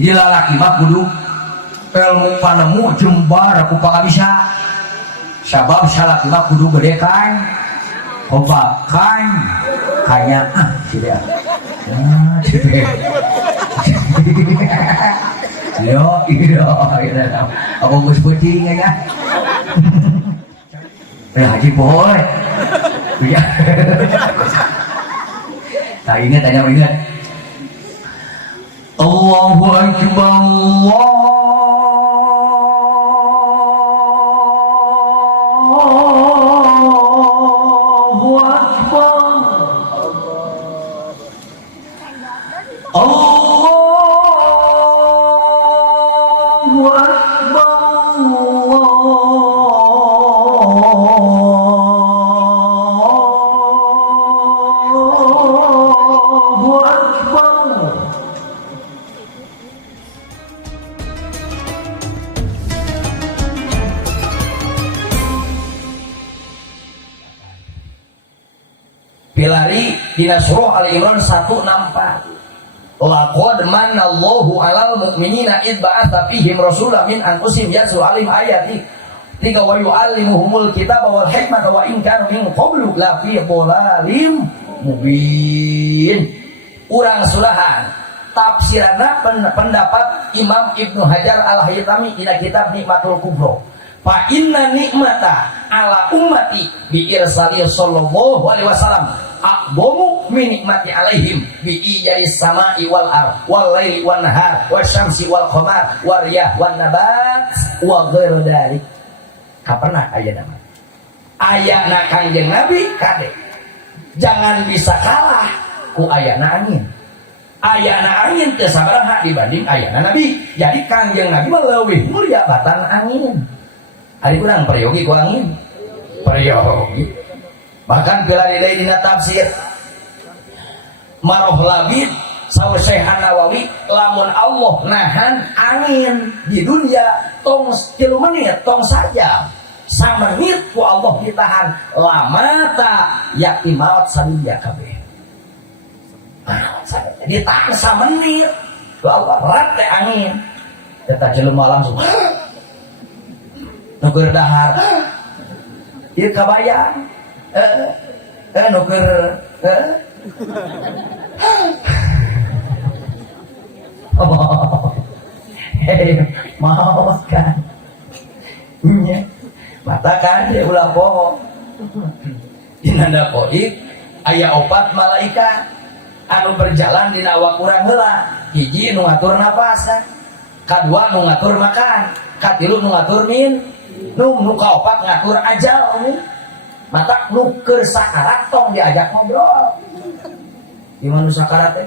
Jadi lalaki mah kudu ilmu panemu jembar aku bisa sabab salaki mah kudu gede kan kobakan hanya tidak yo apa gue sebutin ya haji boy ya nah ingat Allahu Akbar Pilari dina surah Al-Imran 164 laqad manallahu 'alal mu'minina id ba'atsa fihim rasulan min anfusihim yatlu 'alaihim ayati tiga wa yu'allimuhumul kitaba wal hikmata wa in kanu min qablu la fi dhalalin mubin. Urang surahan tafsirana pendapat Imam Ibnu Hajar Al-Haytami dina kitab Nikmatul Kubra. Fa inna nikmata ala ummati bi irsali sallallahu alaihi wasallam aqbamu min nikmati alaihim bi ijadis samai wal ard wal laili wan nahar wasyamsi wal qamar war riyah wan nabat wa ghairu dzalik. Kapan aya nama ayana Kangjeng Nabi kade jangan bisa kalah ku ayana angin. Ayana angin teu sabaraha dibanding ayana Nabi. Jadi Kangjeng Nabi mah leuwih mulia batan angin. Ari urang peryogi ku angin. Peryogi. Bahkan pilari deui dina tafsir Maroh Labid saur Syekh Nawawi lamun Allah nahan angin di dunia tong 3 menit tong saja samenit ku Allah ditahan lama ta yakti maut sadunya kabeh. Ditahan samenit ku Allah rate angin eta jelema langsung nuker dahar ieu kabayang nuker mau kan mata kan dia ulah bohong dinanda koik aya opat malaikat anu berjalan dina awak urang heula hiji nu ngatur napas kadua nu ngatur makan katilu nu ngatur nu kaopat ngatur ajal mata nu keur sakarat tong diajak ngobrol gimana sakarat teh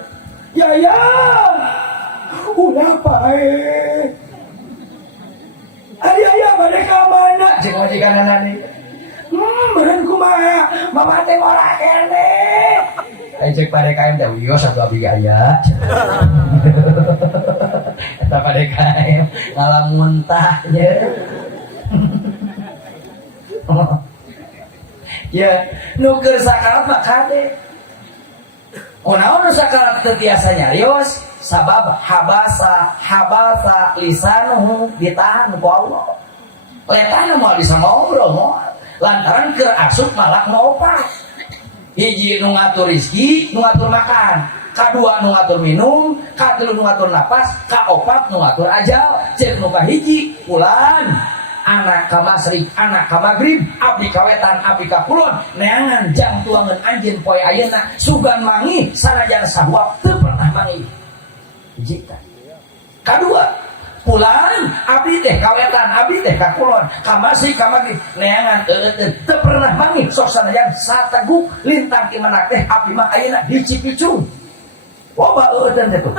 ya udah pae ari aya bade ka mana cek majikanana nih meureun kumaha mama teh ora kene cek bade kaem teh wios satu abdi aya eta bade kaem ngalamun tah nya ya nu keur sakarat mah kade kunaon nu sakarat teu tiasa nyarios sabab habasa lisanuhu ditahan ku Allah letana moal bisa ngobrol moal lantaran keur asup malak maopat hiji nu ngatur rezeki nu ngatur makan kadua nu ngatur minum katilu nu ngatur napas kaopat nu ngatur ajal cek nu kahiji pulan anak ka masrik anak ka magrib abdi kawetan abdi ka kulon neangan jam tuangan anjeun poe ayeuna sugan mangi sanajan sahuap teu pernah mangi jika kadua pulang abdi teh kawetan abdi teh ka kulon ka masrik ka magrib neangan teu pernah mangi sok sanajan sateguk lintang ti manak teh abdi mah ayeuna hiji picung loba eueuteun teh tuh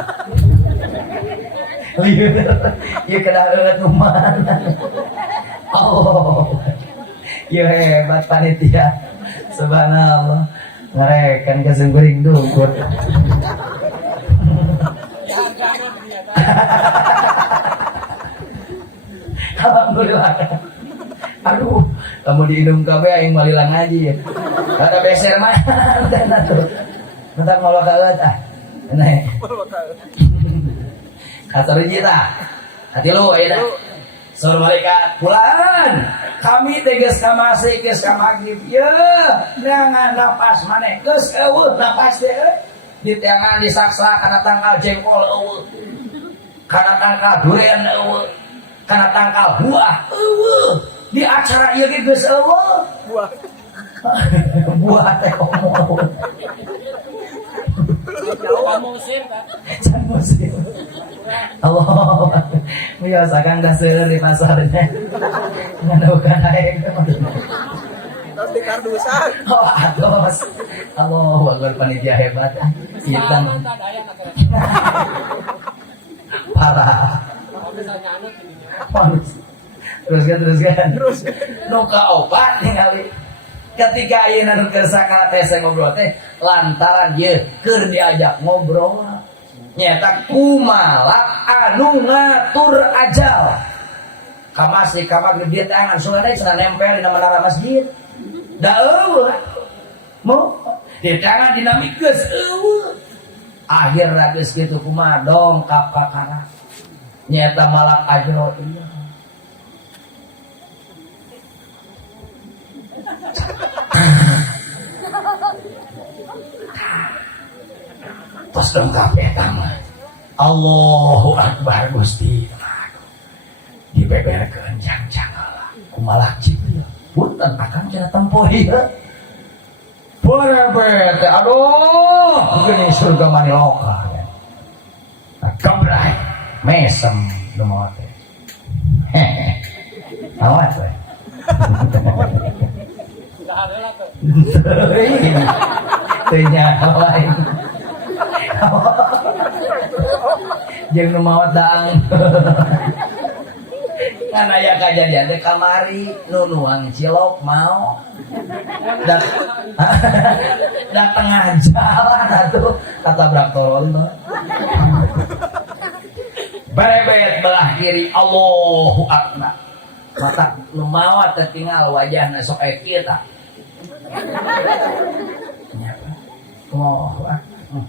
ieu kada eueut nu mana oh ieu hebat panitia subhanallah ngarekan kesengguring dukur alhamdulillah aduh kamu diindung kabeh aing malilang ngaji ya ada beser mah dan atuh mentang mawa kaeut ah nah Atau jita. Hati lu ya dah. Suruh malaikat pulang. Kami tegas kamasi geus ka magrib. Ya, jangan napas maneh. Geus eueuh napas teh. Di tangan disaksa kana tangkal jengkol eueuh. Kana tangkal durian eueuh. Kana tangkal buah eueuh. Di acara ieu ge geus eueuh. Buah. Buah teh komo. Jawa musim, Pak. Musim. Allah, biasakan dah seueur di pasarnya. Ngadukan aing. Terus di kardusan. Oh, atos. Allahu Akbar, panitia hebat. Kita parah. Teruskan. Nuka obat ningali. Ketika ayeuna nu keur sakala teh ngobrol teh lantaran ieu keur diajak ngobrol nyata kumalak anu ngatur ajal kamasi kamar gede tangan sungai cenah nempel dina menara masjid da eueuh mau di tangan dinamik geus eueuh akhirna geus kitu kumaha dongkap ka kana nyata malak ajro ieu tos dongkap eta mah Allahu Akbar Gusti dibeberkeun jang-jang heula kumaha Jibril punten akan cenah tempo ieu berebet aduh geuning surga maniloka kabrai mesem nu moal teh awas we teunya lain jeung nu maot daang kan aya kajadian teh kamari nu nuang cilok mau da tengah jalan atuh katabrak tolol berebet belah kiri Allahu Akbar mata nu maot teh tinggal wajahna sok aya kieu tah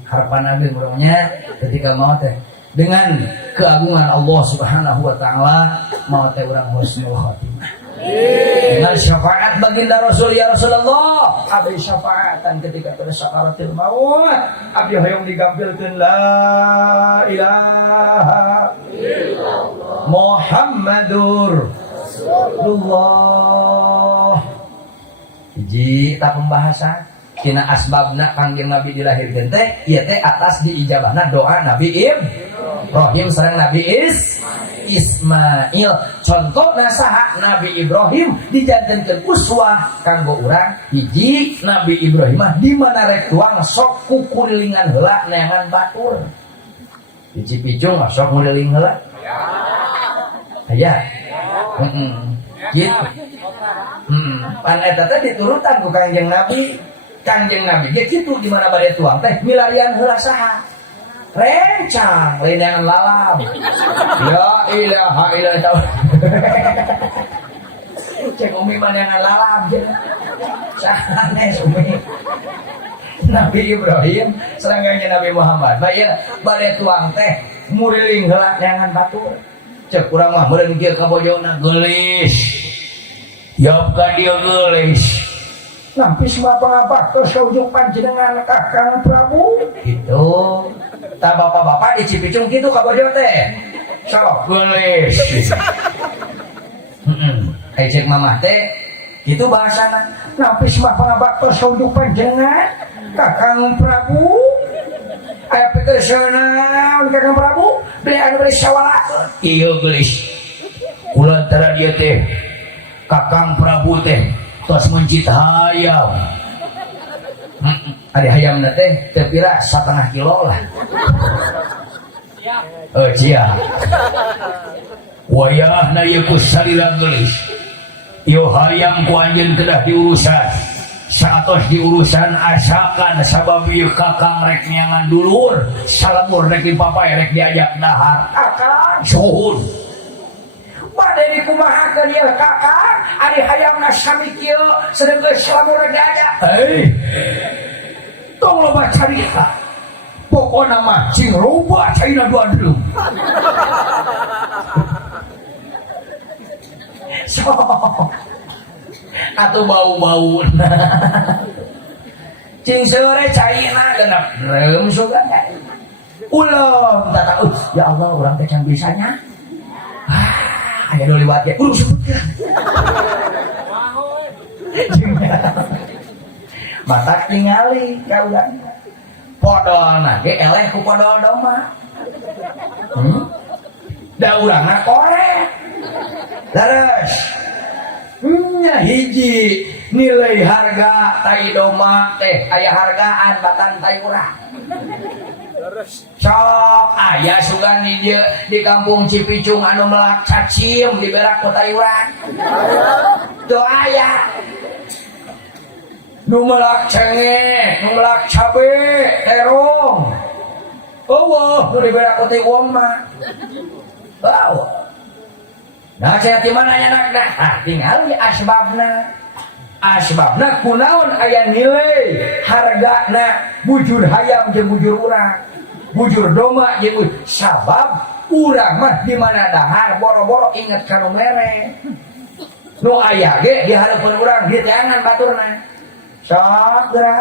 harapan Nabi mudah-mudahan ketika maut teh dengan keagungan Allah Subhanahu wa taala maut teh urang husnul khotimah. Dengan syafaat baginda Rasul ya Rasulullah, abdi syafaatan ketika pada sakaratul maut, abdi hoyong digampilkeun la ilaha illallah Muhammadur Rasulullah. Hiji ta pembahasan tina asbabna kangjeng Nabi dilahirkeun teh ieu teh atas diijabahna doa Nabi Ibrahim sareng Nabi Ismail. Contohna saha Nabi Ibrahim dijantenkeun uswah kanggo urang hiji Nabi Ibrahim mah di mana rek tuang sok kukurilingan heula neangan batur. Hiji picung sok nguriling heula. Aya. Gitu. Pan eta teh diturutan ku kangjeng Nabi. Kangjeng Nabi ge kitu di mana bade tuang teh milarian heula saha? Rencang leunangan lalam. Ya ilaha illallah. Cek umi manangan lalam jeung. Sanes umi. Nabi Ibrahim sareng Nabi Muhammad. Bae bade tuang teh muriling heula neangan batur. Cek urang mah meureun kieu ka bojona geulis. Yop ka dieu geulis. Nampi semua pengabak terus ujung panjenengan Kakang Prabu gitu. Tak bapak-bapak di Cipicung gitu kabojo teh. Sok geulis. Ai cek mamah teh gitu bahasana. Nampi semua pengabak terus ujung panjenengan Kakang Prabu. Aya pikeusna Kakang Prabu beli anu beli sawala. Ieu geulis. Kulantara dia teh Kakang Prabu teh tos mencit hayam. Ari hayamna teh teu pira 1/2 kilo lah. Cia. Wayahna ieu ku sarira geulis. Ieu hayam ku anjeun kedah diurusan. Satos diurusan asakan sabab ieu Kakang rek neangan dulur, salemur rek dipapae rek diajak dahar. Kakang suhun. Bade dikumahakeun ieu Kakang, ari hayamna sami kieu sedeng geus salamur diajak. Tong loba carita. Pokona mah cing loba caina dua deulung. atau bau-bau cing sore cairna genep rem sugan ulah tata ya Allah orang teh can bisanya aya nu liwat ge urang sebutkeun matak tingali ka urang podolna ge eleh ku podol doma da urangna korek leres nya hiji nilai harga tai doma teh aya hargaan batan tai urang sok aya sugan di dieu di kampung Cipicung anu melak cacim di berak ku tai urang teu aya nu melak cenge nu melak cabe terong eueuh nu di berak ku tai uang mah bawa nah saya di mana nya nak nah tinggal di asbabna kunaon aya nilai hargana bujur hayam jeung bujur urang bujur doma jeung sabab urang mah di mana dahar boro-boro inget kanu mere nu aya ge di hareupeun urang di teangan baturna sok geura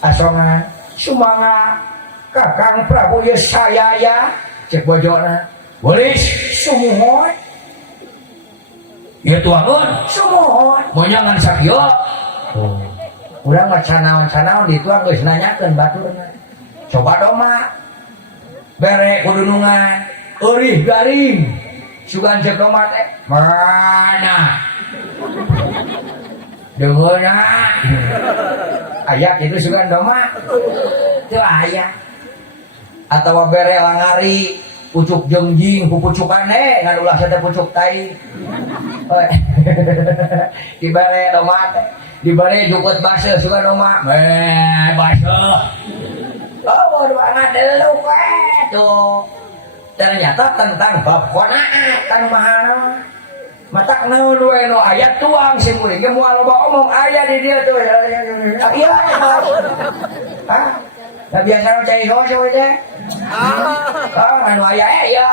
asongan sumanga Kakang Prabu ye sayaya cek bojona bolis sumuhon ya tuangun sumuhon monyangan sakieu urang mah canaon-canaon dituang geus nanyakeun baturna coba doma bere kudunungan eurih garing sugan cek doma teh mana deungeuna aya kitu sugan doma teu aya atawa bere langari pucuk jengjing pupucukan ngan ulah teh pucuk tai dibare doma teh dibare jukut baseuh sugan doma baseuh oh doangan delu tuh ternyata tentang bab qanaat kan mahal matak naon we nu aya tuang si murid ge moal loba omong aya di dieu tuh iya ah da biasa cai ho we teh anu aya ya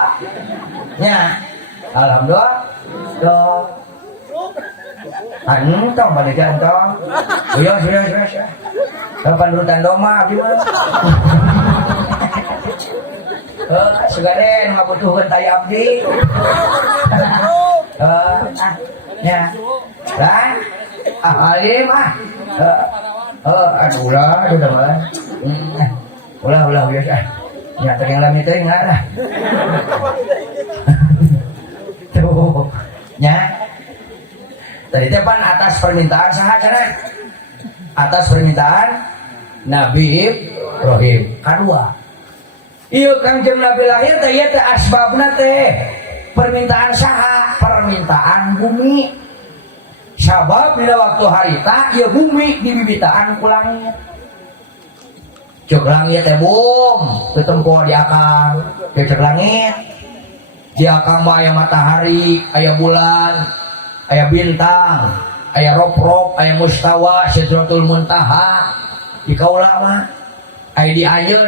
nya alhamdulillah doh tong balik tong iya sudah panurutan doma abdi mah segaren ngabutuhkeun tai abdi nya lah alim aduh ulah ulah biasa nya teh yang lami teh ngarah tuh nya tadi teh pan atas permintaan saha cenah atas permintaan Nabi Ibrahim kadua ieu Kangjeng Nabi lahir teh ieu teh asbabna teh permintaan saha permintaan bumi sabab dina waktu harita ieu bumi dibibitaan ku langit cek langit teh bum teu tempo di akang cek langit di akang mah aya matahari aya bulan aya bintang aya rop-rop aya mustawa sidratul muntaha di kaula mah aya di ayeun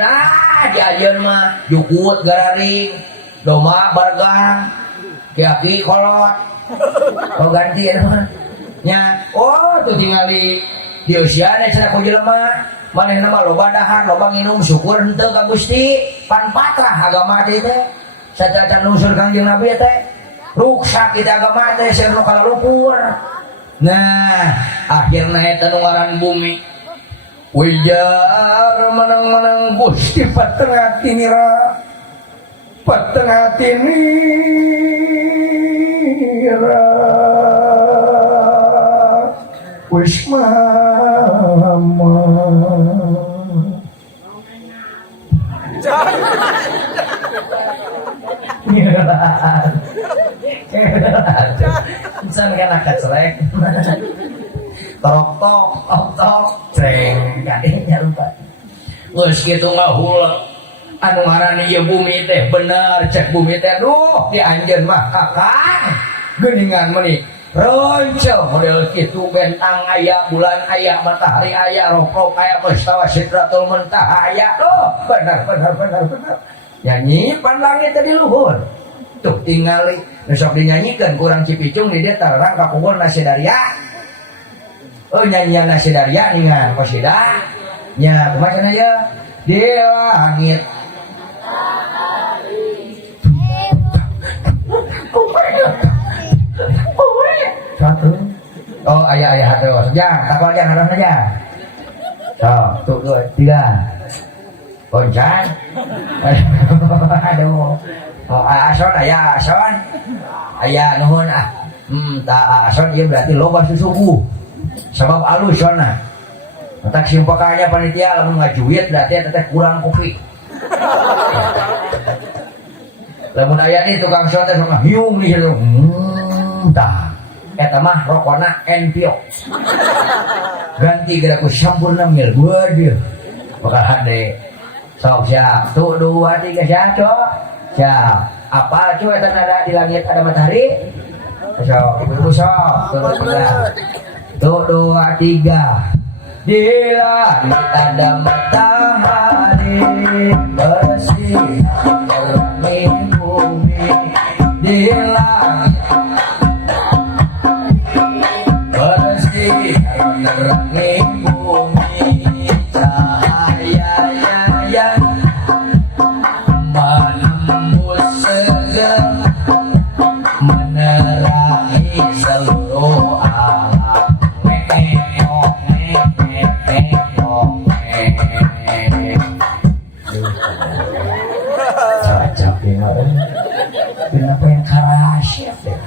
di ayeun mah jukut gararing doma bargang kiaki kolot oh ganti mah nya oh tuh tingali di usiana cenah ku jelema manehna mah loba dahar loba nginum syukur henteu ka Gusti pan patrah agama teh sacacan nusur Kangjeng Nabi teh ruksak kita agama teh serno kalupur nah akhirna eta nu ngaran bumi wijar menang-menang Gusti patengah tinira wis mama insan kan kacrek tok ceng gadenya rupa geus kitu ngahula anu ngaran ieu bumi teh bener cek bumi teh duh di anjeun mah kakang geuningan meuni roncel model kitu bentang aya bulan aya matahari aya rok-rok aya mustawa sidratul muntaha aya duh bener nyanyi pan langit teh di luhur tuh tingali nu sok dinyanyikeun kurang Cipicung di dieu tararang kapungul nasi daria Oh nyanyian nasi Daria ningan Kosida nya kumaha aja di langit satu oh ayah terus jang takut jang harus aja tuh dua tiga koncan aduh oh ason ayah nuhun tak ason dia berarti loba susuku sebab alus sona tak simpakannya panitia lamun ngajuit berarti teteh kurang kopi lamun aya nih tukang son teh sok hiung di situ tah eta mah rokona Enpio ganti geura ku sampurna mil gua dia bakal hade sok siap tuh 2 3 siap siap apa cuy eta nada di langit ada matahari sok ibu sok tuh 2 3 di langit ada matahari bersih langit bumi di langit menerangi bumi cahayanya yang menembus segala menerangi seluruh alam cocok ya kenapa yang karasyat ya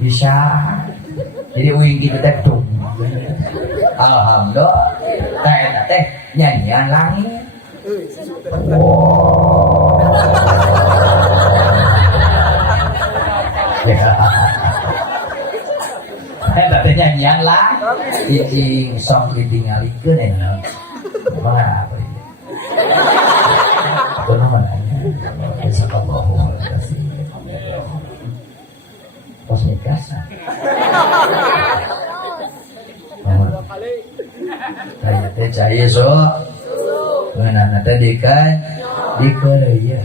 bisa jadi wing kita teh tung alhamdulillah teh nyanyian langit wow ya teh nyanyian langit ijing sok ditinggalikeun eta mah apa ini itu namanya sallallahu alaihi wasallam pos nikah saya teh cahaya so ngeunana teh dikeuleuy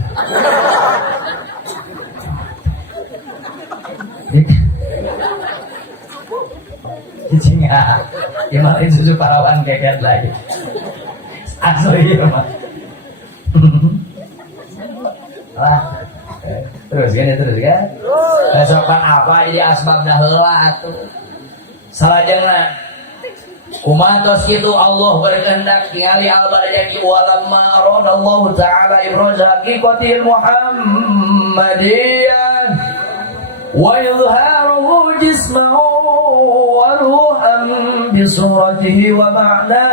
cicingnya imalin susu parawan keket lagi asli mah lah terus kan besokan apa ini asbab heula atuh salajengna kumatos kitu Allah berkehendak ningali al-barajati walamma aradallahu ta'ala ibraz haqiqatil muhammadiyyan wa izharuhu jismahu wa ruhan bi suratihi wa ma'nah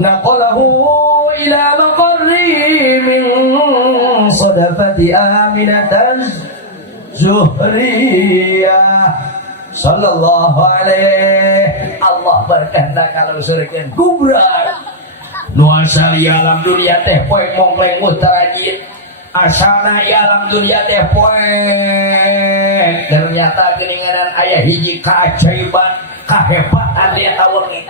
naqalahu ila maqarri min sadafati aminatan zuhriyah sallallahu alaihi Allah berkehendak kalau surikeun kubra nu asal alam dunia teh poe mongkleng mutarajit asalna alam dunia teh poe ternyata geuninganan aya hiji kaajaiban kahebatan di eta wengi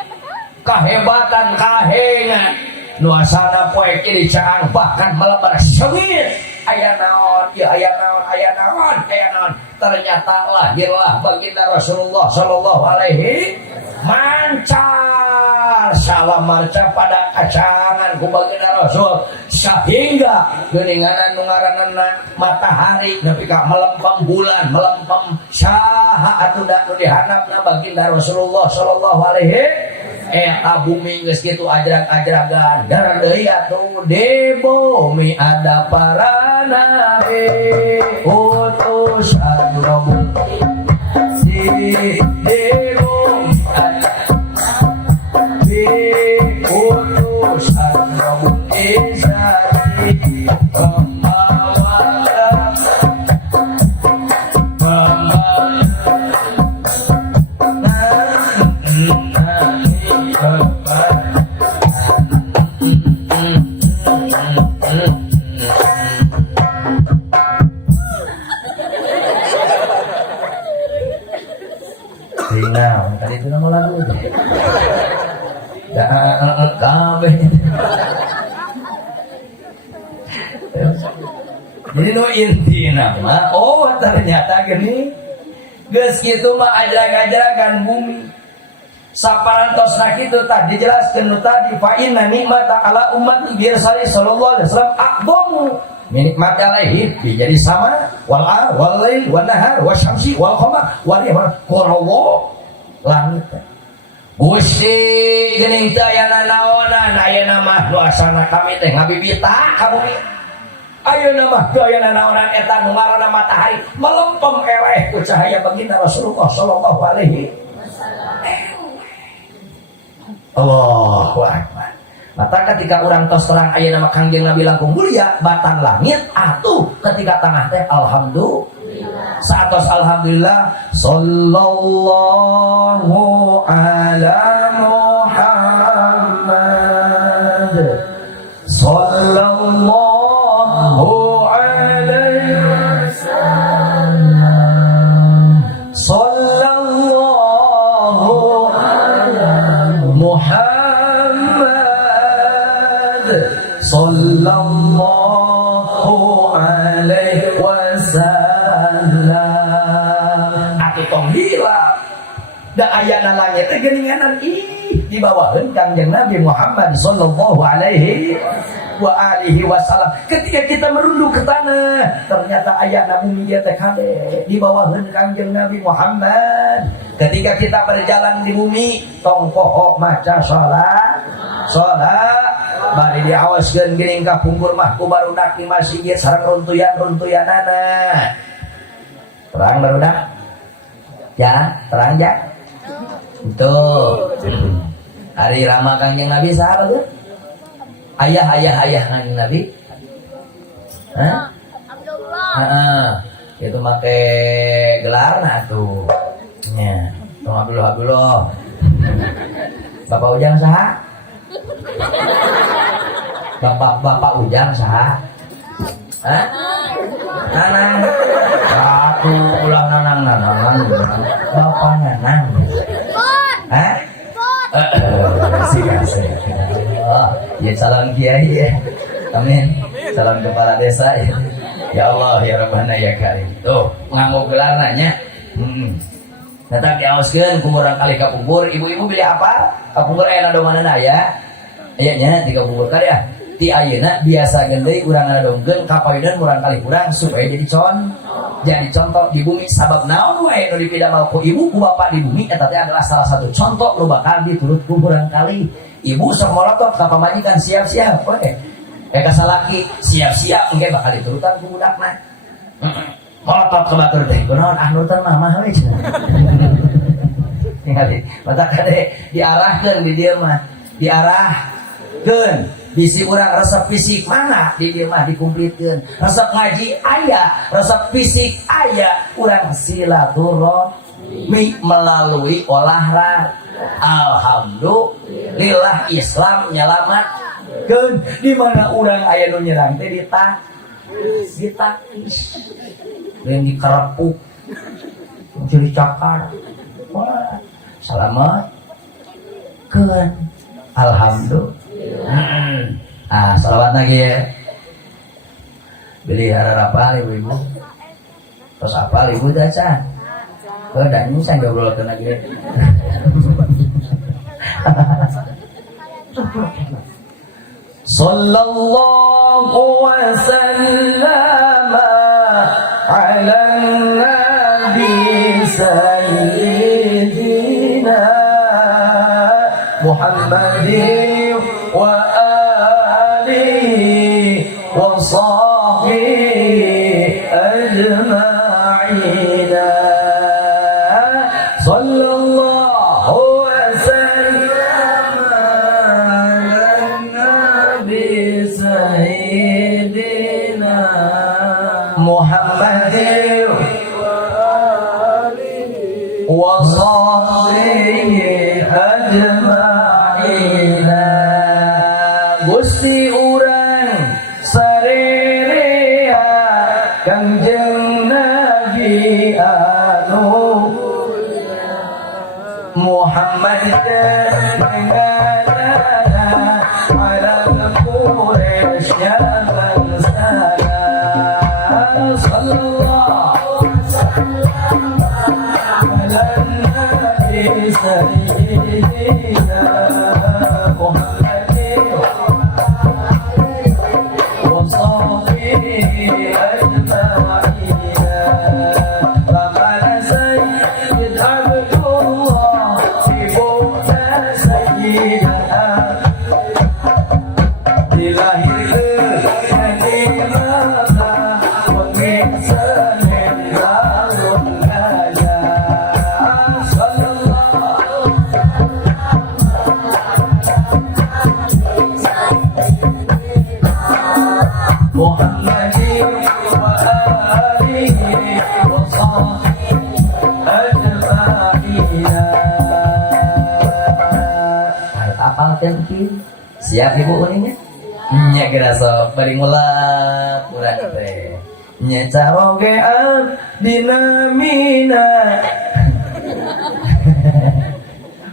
kahebatan kahengan nu asalna poe kieu caang bahkan melebar sengit aya naon ya aya naon ternyata lahirlah baginda Rasulullah sallallahu alaihi mancar salam marca pada kacangan ku baginda Rasul sehingga geuninganan nu ngaranna matahari nepi ka melempem bulan melempem saha atuh da nu dihandapna baginda Rasulullah sallallahu alaihi eta bumi geus kitu ajrag-ajragan darah deui atuh di bumi ada para nabi utusan Rabbul si di bumi ada di utusan Rabbul izati tadi itu nama lagu kabeh jadi no inti nama oh ternyata gini geus kitu mah ajrag-ajragan bumi. Saparantosna kitu tah dijelaskeun nu tadi fa inna nikmata ala umat Rasul sallallahu alaihi wasallam aqdamu nikmat alaihi jadi sama wal lail wan nahar wasyamsi wal qamar wal qarawa langit. Gusti geuning teh aya naonan ayeuna mah doasana kami teh ngabibita ka bumi. Ayeuna mah doayana naonan eta nu ngaranna matahari melempem eleh ku cahaya baginda Rasulullah sallallahu alaihi wasallam. Allahu Akbar. Mata ketika orang tos terang ayeuna mah Kangjeng Nabi langkung mulia batan langit atuh ketika tengah teh alhamdulillah. Saatos alhamdulillah sallallahu ala Muhammad sallallahu alaihi wasallam sallallahu Muhammad sallallahu alaihi wasallam. Atuh tong hilap da ayana langit teh geuninganan di bawaheun Kangjeng Nabi Muhammad sallallahu alaihi wasallam. Ketika kita merunduk ke tanah, ternyata ayana bumi dia teh kade di bawaheun Kangjeng Nabi Muhammad. Ketika kita berjalan di bumi, tong poho maca salat bari diawaskeun geuning ka pungkur mah ku barudak di masjid sareng runtuyan-runtuyanana. Terang barudak? Ya, terang ya. Tuh. Hari Rama Kangjeng Nabi saha tuh? Ayah Kangjeng Nabi? Hah? Abdullah. Itu make gelarna tuh. Nya, tong Abdullah. Bapak Ujang saha? Bapak Ujang saha? Hah? Nanang. Satu ulang nanang. Bapak Nanang. Hah? Kasih. Oh, ya salam kiai ya. Amin. Salam kepala desa ya. Ya Allah ya Rabbana ya Karim. Tuh, nganggo gelar nanya. Datang diaoskeun kumurang kali kapungkur, ibu-ibu beli apa? Kapungkur aya na mana ya? Aya nya di kapungkur kali ya. Ti ayeuna biasa gendei urang ngadongkeun kapayunan murang kali kurang supaya jadi contoh di bumi. Sabab naon wae nu dipidamel ku ibu ku bapak di bumi eta teh adalah salah satu contoh nu bakal diturut ku urang kali. Ibu sok molotot ka pamajikan siap-siap we. Ka salaki siap-siap engke bakal diturutan ku budakna. Molotot ke batur teh kunaon nurutan mamah we. Ningali mata kade diarahkeun di dieu mah. Diarahkeun bisi urang resep fisik mana di dieu mah dikumplitkeun. Resep ngaji aya, resep fisik aya, urang silaturahmi melalui olahraga. Alhamdulillah Islam nyelamatkeun. Di mana urang aya nu nyerang teh ditakis. Lain dikerepuk. Jadi cakar. Wah, selamat keun. Alhamdulillah. Salawat lagi ya. Beli harap ibu-ibu. Terus apa ibu dah can? Dan ini saya ngobrol lagi. Sallallahu wasallam ala nabi sayyidina Muhammadin wa alihi wa sahbihi ajma'in. Sallallahu wasallam ala nabi sayyidina Muhammadin wa sahbihi ajma'in. Gusti urang sarerea Kangjeng Nabi anu Muhammad dengan ala Quraisy bangsana sallallahu siap ibu kuningnya nya kira sok bari ngulap urang teh nya carogean dinamina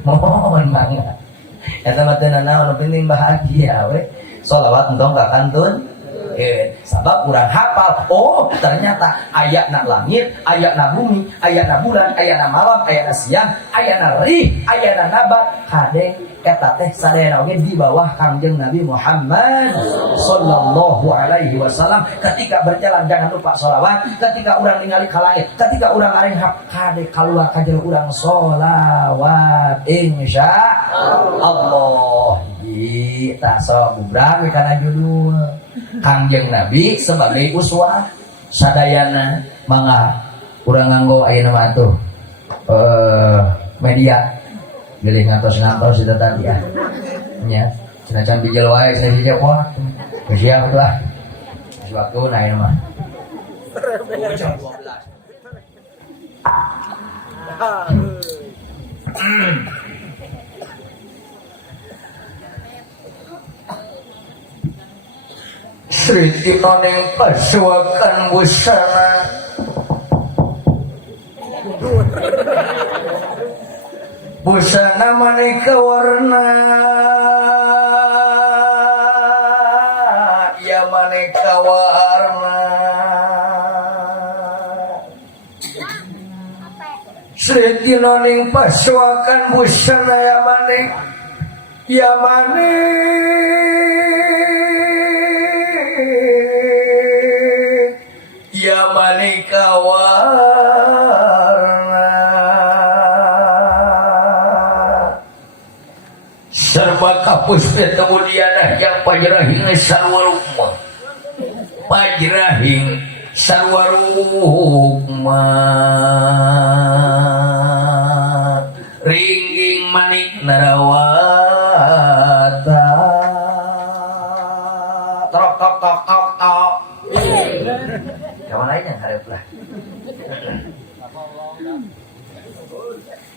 mohon mangga eta mah teh naon penting bahagia we sholawat entong ka kantun sabab kurang hafal oh ternyata ayatna langit ayatna bumi ayatna bulan ayatna malam ayatna siang ayatna rih ayatna nabat kade eta teh sadayana oge di bawah Kangjeng Nabi Muhammad sallallahu alaihi wasallam. Ketika berjalan jangan lupa sholawat, ketika urang ningali ka langit, ketika urang arenghap kade kaluar ka jeung urang sholawat insyaallah. Kita sok bubrag kana judul Kangjeng Nabi sebagai uswah sadayana mangga urang nganggo ayeuna mah atuh media pilih ngantos itu tadi ya nya cenah can bijil wae cenah dijak poa siap tuh ah waktu na ieu mah jam 12 Sri Tinoning pasuakan busana busana maneka warna ya maneka warna Sri Tinoning pasuakan busana ya maneka warna serba kapusnya kemudian yang pajrahing sarwarukma pajrahing sarwarukma ringging manik narawata tok tok tok tok tok yang lainnya harap lah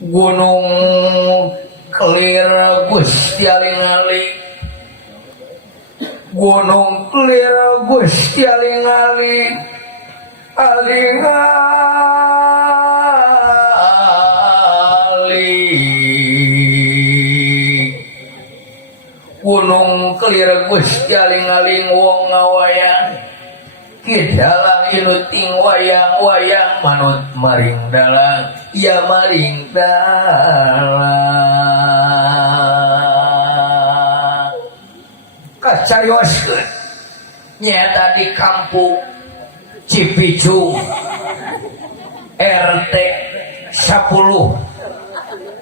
gunung Clear Gusti aling-aling gunung clear Gusti aling-aling gunung clear Gusti aling-aling wong ngawayang kidalang inuting wayang-wayang manut maring dalang ya maring dalang kacarioskeun nyata di kampung Cipicu RT 10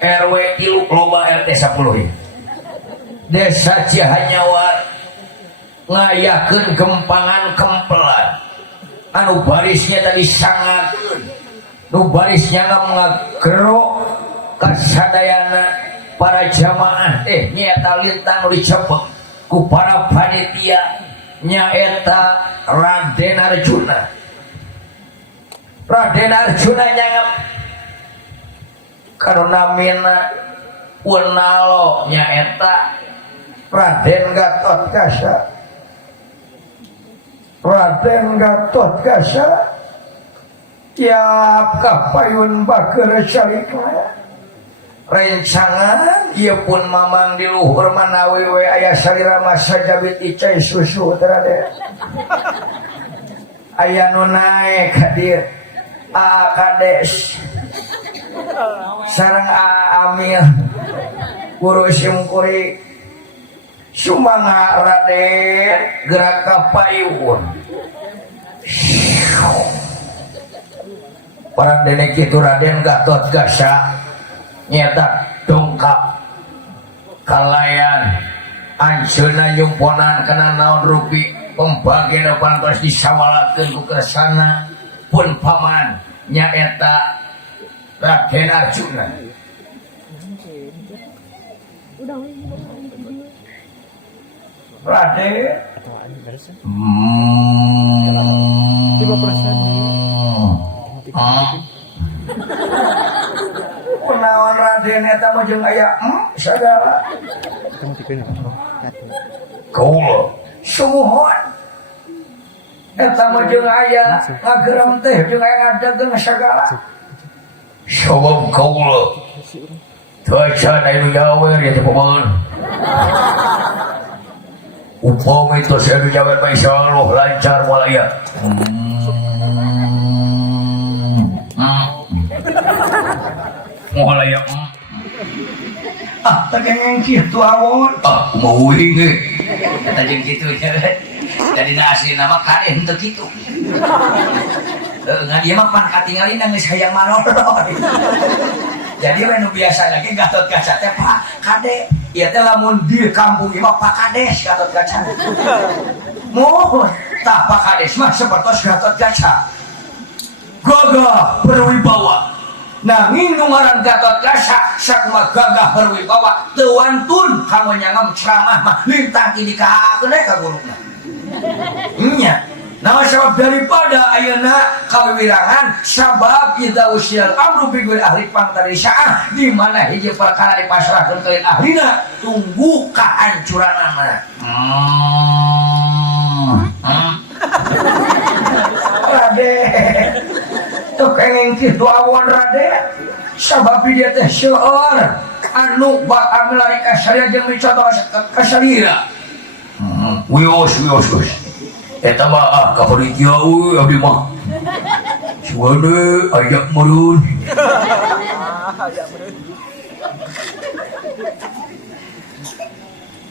RW 3 loba RT 10 ya Desa Cihanyawar ngayakeun gempangan kempelan anu barisnya tadi sangakeun nu barisnya ngagerok kasadayana para jamaah nyata lintang dicepeng ku para panitia nyaeta Raden Arjuna nyangep karena mina unalo nyaeta Raden Gatot Kaca tiap kapayun bager syarikna rencangan ieu pun mamang di luhur manawi we aya salira masa jabit icai susu terade aya nu naik ka dieu kades sareng Amil guru simkuri sumanga Raden gerak kapayun para denek itu Raden Gatot Kaca nyata dongkap kalayan anjeunna nyumponan kana naon rupi pembagian pantos disawalakeun ku kersana pun paman nyaeta Raden Arjuna Raden Kunaon Raden eta mah jeung aya sagala kaula sumuhun eta mah jeung aya ngageram teh jeung aya ngadageun sagala sabab kaula teu acan anu nyawer ya teh paman upami itu saya nyawer mah insyaallah lancar moal aya moal aya tegeng kitu awon mau wingi eta jeung kitu jadi asli nama kadeh henteu kitu ngan ieu mah pan katingalina geus hayang manoloy jadi we nu biasa lagi Gatot Kaca teh Pak Kade ieu teh lamun di kampung ieu mah Pak Kades Gatot Kaca mohon tah Pak Kades mah sapertos Gatot Kaca gagah berwibawa nanging nu ngaran Gatot Kaca sakumaha gagah berwibawa teu wantun kanggo nyangam ceramah mah lintang di kaakeun ka guruna nya nama sabab daripada ayeuna kawiwirangan sabab idza usyal amru bi ghairi ahli pangtari syaah di mana hiji perkara dipasrahkeun ka ahlina tunggu kahancuranna Rade teu kenging kitu awon Rade sabab dia teh seueur anu bakal melari ka syariat jeung micontoh ka syariat wios eta mah kapanitia abdi mah suane ajak meureun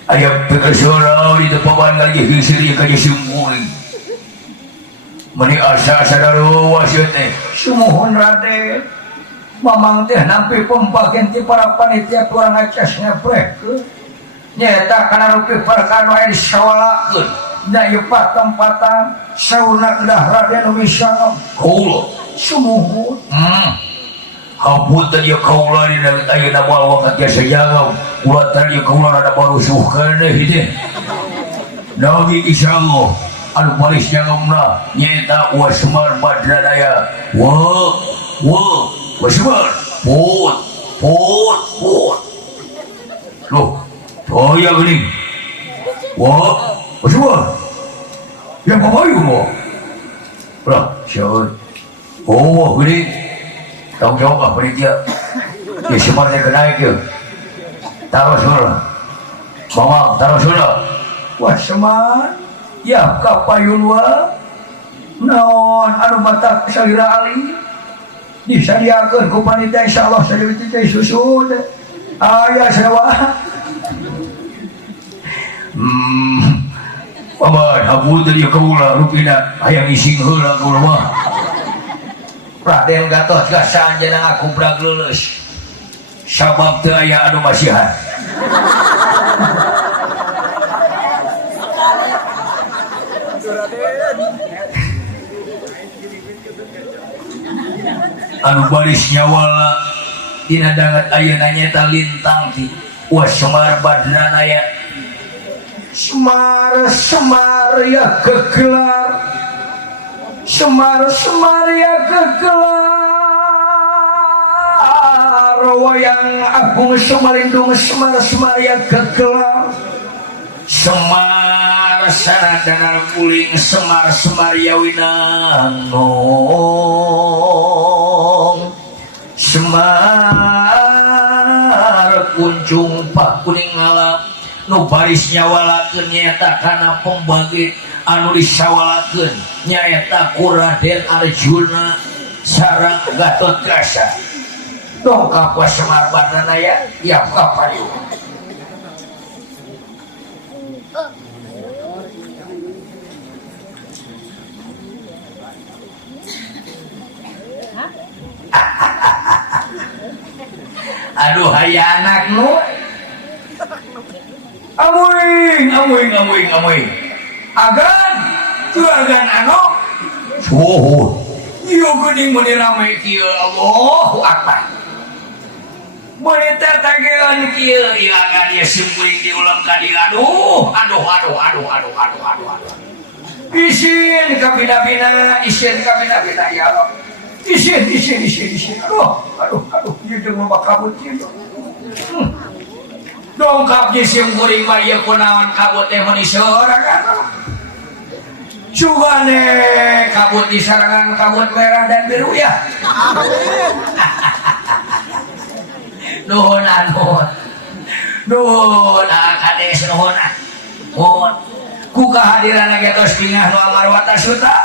aya pekesorau di depan lagi hisri ka sumuri meni asa sadaro wasiat teh sumuhun Raden mamang teh nampi pembagian ti para panitia kurang acas ngabrehkeun nyaeta kana rupi perkara anu disawalakeun da ieu patempatan saurna kedah Raden Wisana kaula sumuhun habut tadi kaula dina ayeuna moal wangkat biasa jangaw ulah tadi kaula rada barusuhkeun deui nabi insyaallah anu paling jangamna nyaeta Wasmar Badranaya Wasmar put loh oh ya gini Wasmar yang papayu mo lah siapa gini tanggung jawab apa dia ya semarnya kenaik ya taruh sudah mama taruh sudah Wasmar ya kapayun wa naon anu mata salira ali disadiakeun ku panitia insyaallah sadeutik teh susu teh aya sewa paman abu tadi kaula rupina hayang ising heula kaula mah Raden Gatot Kaca jangan aku brag leuleus sabab teu aya anu masihan anu baris nyawala dina dangat ayeuna nyaeta lintang ti Wasmar Badranaya Semar ya kegelar Semar ya kegelar wayang agung Semarindung Semar ya kegelar Semar saradana kuling Semar ya winanong Semar kunjung pak kuning alam nu baris nyawalakeun nyaeta kana pembagi anu disawalakeun nyaeta ku Raden Arjuna sareng Gatot Kaca dongkap Wasmar Badranaya ya kapayu aduh hayang anak nu amuing agan tu agan anu suhu ieu geuning meuni rame kieu Allahu Akbar meuni tatageun kieu ieu agan ieu simpuing diulang ka dieu aduh isin ka bina-bina ya Allah isin aduh ieu jeung mah kabut kieu dongkap di sim kuring mah ieu kunaon kabut teh meni sorangan cugane kabut di sarangan kabut merah dan biru ya nuhun kades nuhun ku kehadiran lagi atas bingah nu amarwata suta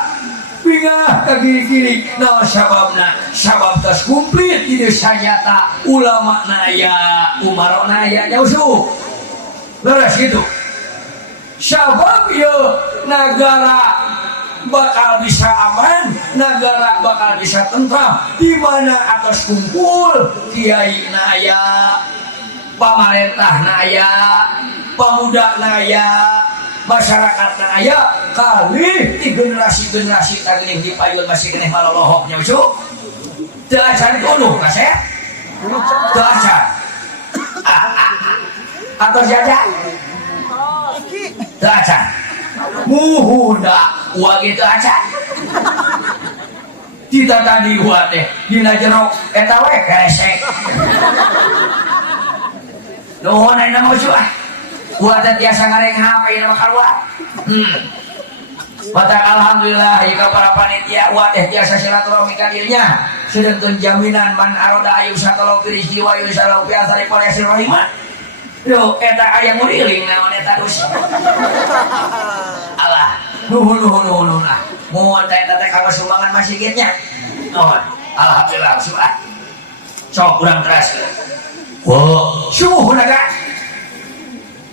bingah ka giri-giri naon sababna sabab tos kumplit di sanyata ulama naya umarona aya jauh leres gitu sabab ieu negara bakal bisa aman negara bakal bisa tentram di mana atas kumpul kiai naya pamarentah naya pemuda naya masyarakat naya kali di generasi-generasi tagih di payun masih kena malolohoknya ucu teu acan kudu kasih teu acan atau jajan teu acan muhunda uang itu acan kita tadi buat teh dina jero eta we kresek nuhun ayeuna mah ucu buat tiasa ngareng HP nama keluar mata alhamdulillah jika para panitia buat tiasa silaturahmi kadirnya sedentun jaminan man aroda ayu satolo kiri jiwa yu salau biasa di polisi rahimah yo eta aya nguriling naon eta dus alah nuhun lah mohon teh teh kanggo sumbangan masjidnya nuhun alhamdulillah subhan sok kurang keras wo suhun ada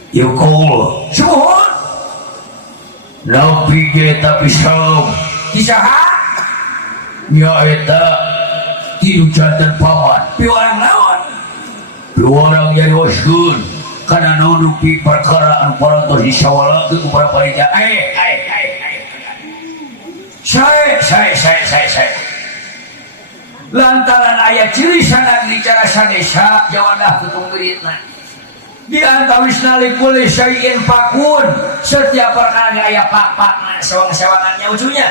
yukul suhun nabi kita pisau kisaha ya eta tiru jantan paman piorang lawan piorang yang wasgun karena nudupi perkara anu parantos disawala ke para panitia saya lantaran ayat ciri sana bicara sanesa jawadah tutung geritna di antawisna likuli syai'in pakun setiap perkara aya pak-pak sewang-sewangannya ujungnya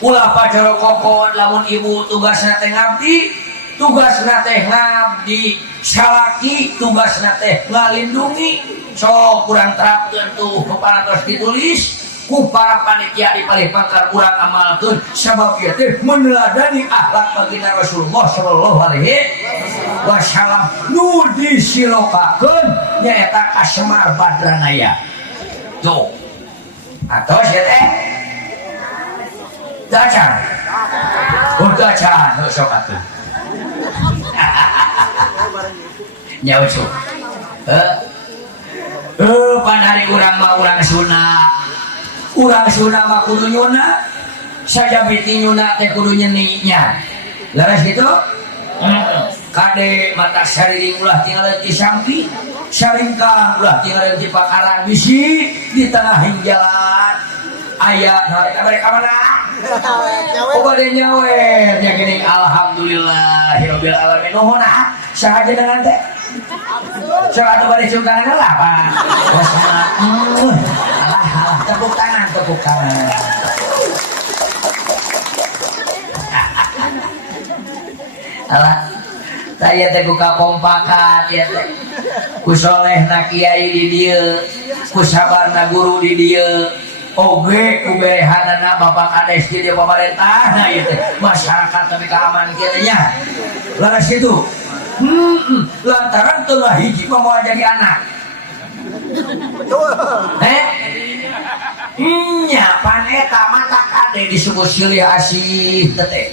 ulah pajaro kokon lamun ibu tugasna teh ngabdi tugasna teh ngabdi salaki tugasna teh ngalindungi sok kurang terapkeun tuh keparantos ditulis ku para panitia di palih pangkar urang amalkeun sabab ieu teh meneladani akhlak baginda Rasulullah sallallahu alaihi wasallam nu disilokakeun nyaeta ka Semar Badranaya tuh atos ieu teh dacan sok atuh nyausu panari urang mah urang sunah mah kudu nyuna saja biti nyuna teh kudu nyeninya laras gitu kade mata sariring ulah tinggal di sampi saringkang ulah tinggal di pakaran bisi di tengah jalan aya mereka mana bade nyawer nya geuning alhamdulillahirabbil alamin nuhun sahaja dengan teh sok atuh bade cungkang lah Pak alah tepuk tangan alah saya teh ku kapompakan ya teh ku solehna kiai di dieu ku sabarna guru di dieu oge ku berehanana bapak kades di dieu pamarentah nah ieu teh masyarakat tapi keaman kieu nya laras kitu lantaran teu hiji mau jadi anak nya pan eta mata kade disebut silih asih teh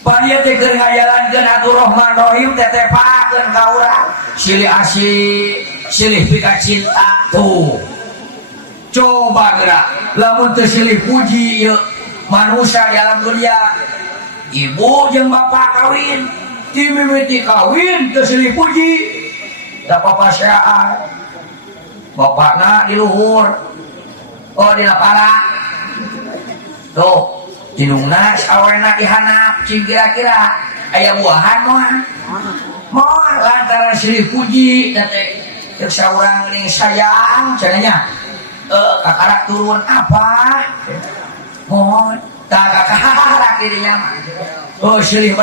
pan ieu teh keur ngajalankeun atur rahman rahim tetepakeun ka urang silih asih silih pika cinta tuh coba gerak lamun teu silih puji ieu manusia di alam dunia ibu jeung bapak kawin ti mimiti kawin teu silih puji da papaseaan bapakna di luhur dina para tuh jinungna awena dihanap cing kira-kira aya buahan moal lantaran silih puji teh teu saurang geuning sayang cenanya kakarak turun apa mohon tah kakarak dirinya mah silih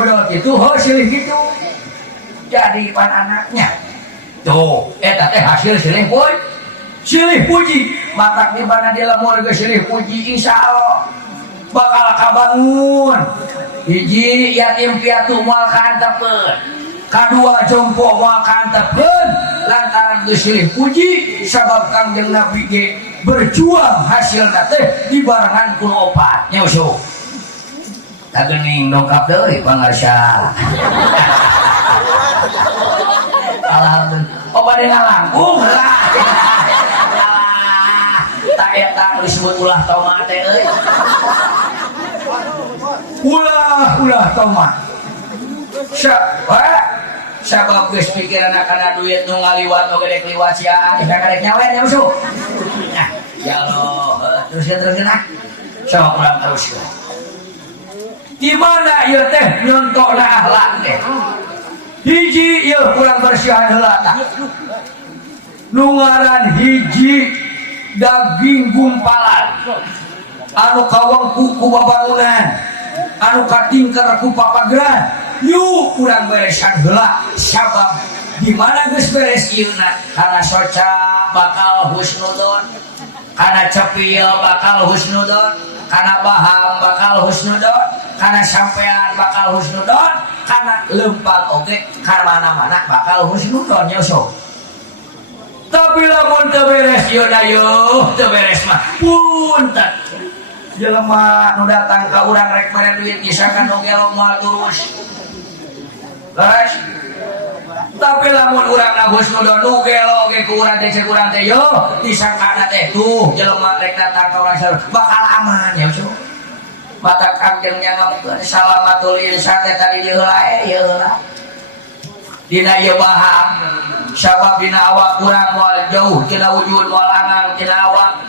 bedol kitu silih kitu jadi pan anaknya tuh eta teh hasil silih puji matak di mana dia lamur ke silih puji insyaallah bakal kabangun hiji yatim piatu moal kaantepkeun kadua jompo moal kaantepkeun lantaran geus silih puji sabab Kangjeng Nabi ge berjuang hasilna teh dibarengan ku opat nya usuk kagening dongkap deui pangarsa alhamdulillah bade ngalangkung lah tak eta disebut ulah tomat teh euy ulah tomat sabab geus pikiranna kana duit nu ngaliwat nu gede kliwat sia karek nyawer nya usuk ya Allah teruskeun sok urang teruskeun di mana ieu teh nyontona akhlak teh hiji ieu kurang bersihan heula tah nu ngaran hiji daging gumpalan anu kawengku ku babangunan anu katingker ku papageran yuk kurang beresan heula sabab di mana geus beres ieuna kana soca bakal husnudon kana cepil bakal husnudon kana baham bakal husnudon kana sampean bakal husnudon kana lempang oge ka mana-mana bakal husnudon nya usuk tapi lamun teu beres ieuna teu beres mah punten jelema nu datang ka urang rek mere duit misalkan nu gelo moal terus guys tapi lamun urang na husnudon nu gelo ge ku urang teh cek urang teh yo disangkana teh tuh jelema rek datang ka urang sareng bakal aman ya usuk mata Kangjeng nyangamukeun salamatul insan teh tadi diheula heula dina ieu baham sabab dina awak urang moal jauh tina wujud moal angang tina awak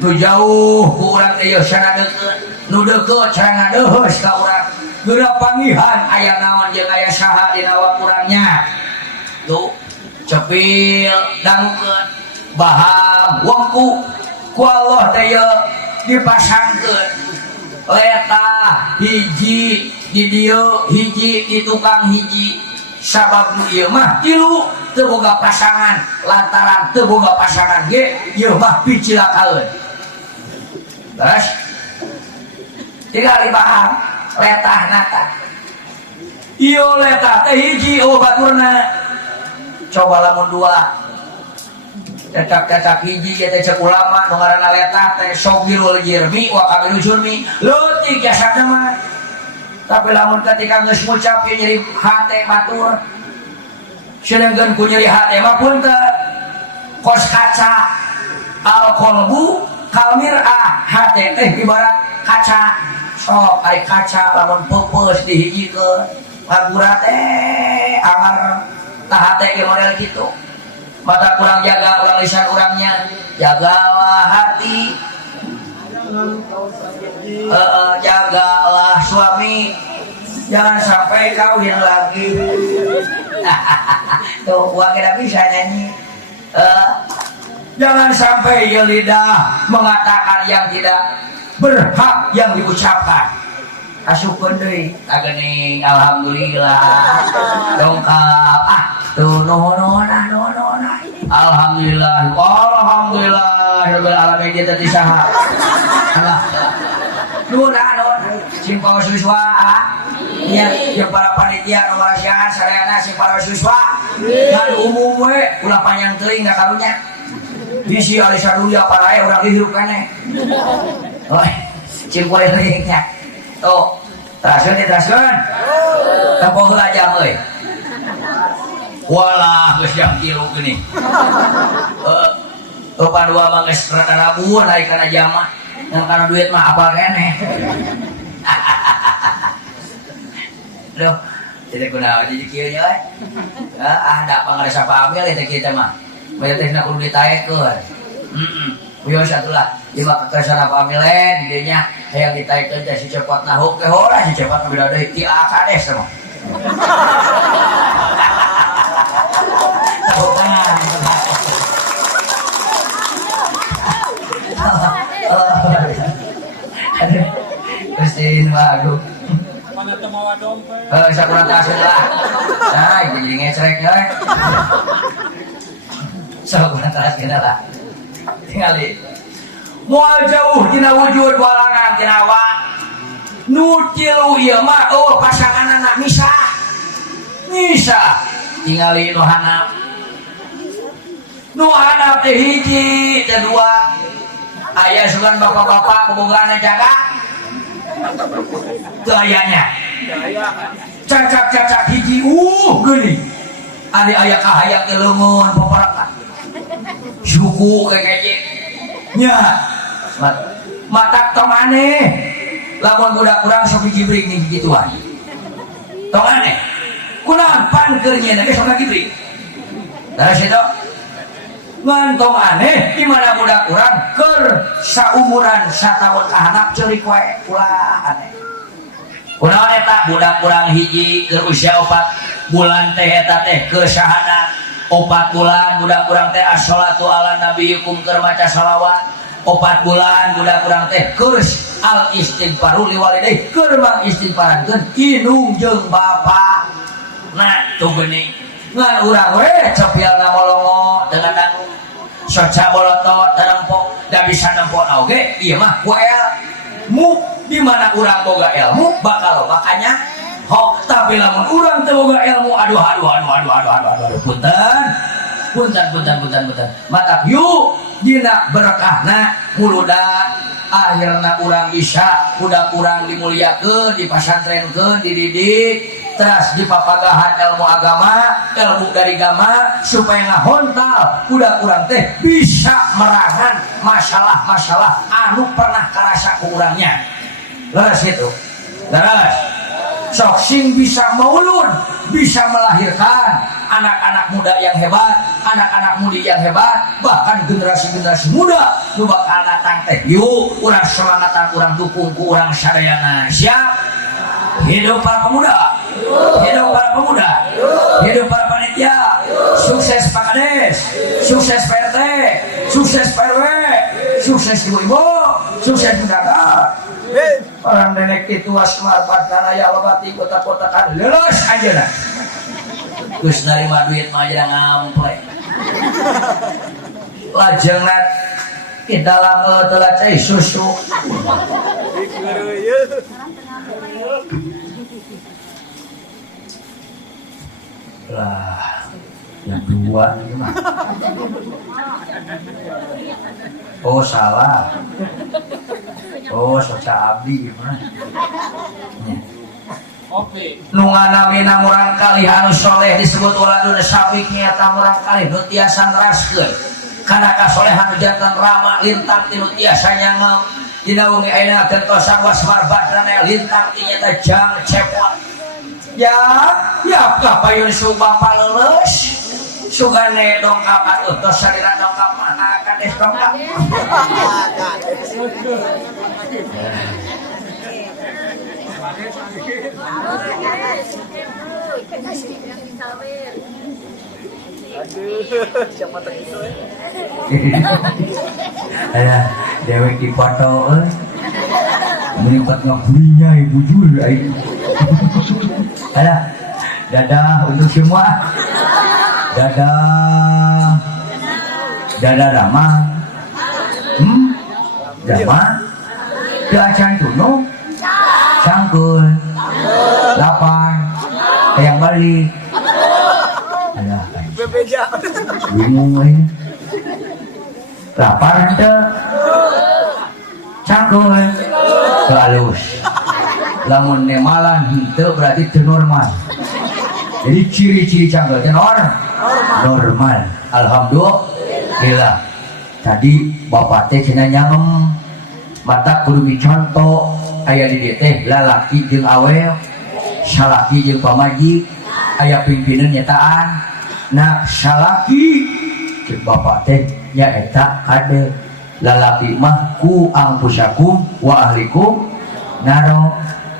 nu jauh ku urang teh ieu sana deukeut nu deukeut cara ngadeus ka urang geura pangihan aya naon jeung aya saha dina awak urangnya tuh cepil dangukeun baham wengku ku Allah teh ieu dipasangkeun leta hiji di dieu hiji di tukang hiji sabab nu ieu mah tilu teu boga pasangan lantaran teu boga pasangan ge ieu mah picilakaeun terus tinggal dipaham letah nata ieu letah teh hiji baturna coba lamun dua cetak hiji teh cek ulama nu ngaranna letah teh sogirul jirmi wa kabiru jurmi leutik jasana mah tapi lamun ketika geus ngucap nyeri hate batur sedengkeun ku nyeri hate mah punten kos kaca al qalbu kal mir'ah hate teh ibarat kaca sok ari kaca lamun peupeus dihijikeun ngagura teh amar tah hate ge model kitu mata kurang jaga urang lisan urangnya jagalah hati jagalah suami jangan sampai kawin lagi tuh gua kira bisa nyanyi jangan sampai ya lidah mengatakan yang tidak berhak yang diucapkan asukeun deui agening alhamdulillah dongkap tuh nona alhamdulillah rabbil alamin dia tadi saha nona simpau siswa ya yang para panitia nomor asiaan sarayana simpau siswa dan umum we ulah panjang teuing da karunya bisi alisa dulia parae urang dihirup keneh oi simpau teuingnya tuh teraskeun tempoh heula jam euy walah geus jam 3 geuning padua mah geus rada rabuan ari kana jam mah yang kana duit mah apal keneh loh jadi kunaon jadi kieu nya da pangaresa pamil teh kieu teh mah bae teh na kudu ditaekeun bios atulah lima kekasana pamil di dieu nya hayang ditaekeun teh si cepot nahuk teh ora si cepot bila deui ti akades mah Kristin bagus Sakurang kasih lah. Nah, jadi ngecrek ya. Sakurang kasih lah. Tinggali. Moal jauh tina wujud walangan tina wa. Nu tilu ieu mah pasangan anak misah. Misah. Tinggali nu hanap. Nu hanap teh hiji, teh dua. Aya sugan bapak-bapak bobogan jaga. Gayanya. Cacak-cacak hiji geuning. Ari aya kahayang teh leungeun paparak. Suku kekece. Nya. Matak tong aneh. Lamun budak urang sok gibrig nih gituan. Tong aneh. Kunaon pan keur nyeuna ge sok gibrig. Tara situ. Ngantong aneh di mana budak urang keur saumuran satahun kahanap ceurik wae ulah aneh. Kunaon eta budak urang hiji keur usia 4 bulan teh eta teh keur syahadat 4 bulan budak urang teh as-shalatu ala nabiyyikum keur maca shalawat 4 bulan budak urang teh keur al istighfaru liwalidayh keur mangistighfarankeun indung jeung bapa. Nah tuh geuning ngan urang we copialna molongo dengan dangu soca bolotot terempok da bisa nempok oge ieu mah ku ilmu di mana urang boga ilmu bakal makanya hok tapi lamun urang teu boga ilmu aduh punten matak yuk dina berkahna muludan akhirna urang bisa budak urang dimuliakeun dipasantrenkeun dididik teras dipapagahan ilmu agama ilmu dari agama supaya ngahontal budak urang teh bisa merangan masalah-masalah anu pernah karasa ku urangnya. Leres itu leres sok sing bisa maulud bisa melahirkan anak-anak muda yang hebat anak-anak mudi yang hebat bahkan generasi-generasi muda nu bakal datang teh yuk urang semangat urang dukung ku urang sadayana siap hidup para pemuda hidup para pemuda hidup para panitia sukses Pak Kades sukses Pak RT sukses Pak RW sukses ibu-ibu sukses mendadak orang nenek itu asmar raya lebati kota-kota kan lulus aja lah terus nerima duit mah aja ngamplek lajengan di dalam telah cai susu lah yang dua gimana? Oh salah oh soca abdi gimana oke nungana mina murang kali anu soleh disebut waladun syafiq nyata murang kali nu tiasa neraskeun kana kasolehan jantan rama lintang tinu tiasa nyangem dina wengi ayeuna gentosan wasmar badrana lintang tinyata jang cepot ya kapayun subapa leuleus sugane dongkap atuh tos sadina dongkap mana kades dongkap siapa tadi itu ada dewek di foto melipat ngabulinya ibu jul ada dadah untuk semua dadah Rama Rama Dacan Tuno Sangkul Lapan yang balik ada bingung ini lapar ente Sangkul halus lamun nemalan henteu berarti teu normal jadi ciri-ciri cangkel teh normal alhamdulillah tadi bapak teh cenah nyangem mata kudu miconto aya di dieu teh lalaki jeung awel salaki jeung pamaji aya pimpinan nyataan nah salaki jeung bapak teh nyaeta kade lalaki mah ku angpusakum wa ahlikum naro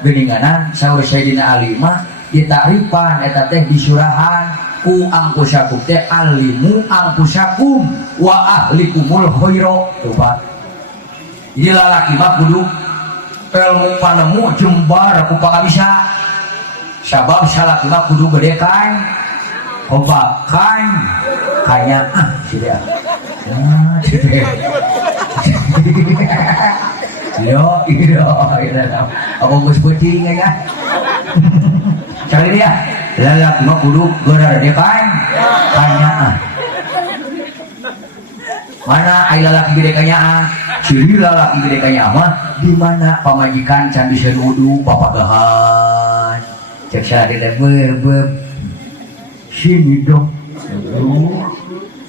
geninganan saur Sayyidina Ali mah ditakrifan eta teh disurahan ku angpusakum teh alimu angpusakum wa ahlikumul khairu coba jadi lalaki mah kudu ilmu panemu jembar aku bisa sabab salakna kudu gede kan kobakan kaya sudah iya apa bos penting ya cari dia lalak mah kudu gede kan kaya mana ay lalaki gede kanya ciri lalaki gede kanya mah di mana pamajikan can bisa wudu papagahan cek saya tidak beb sini dong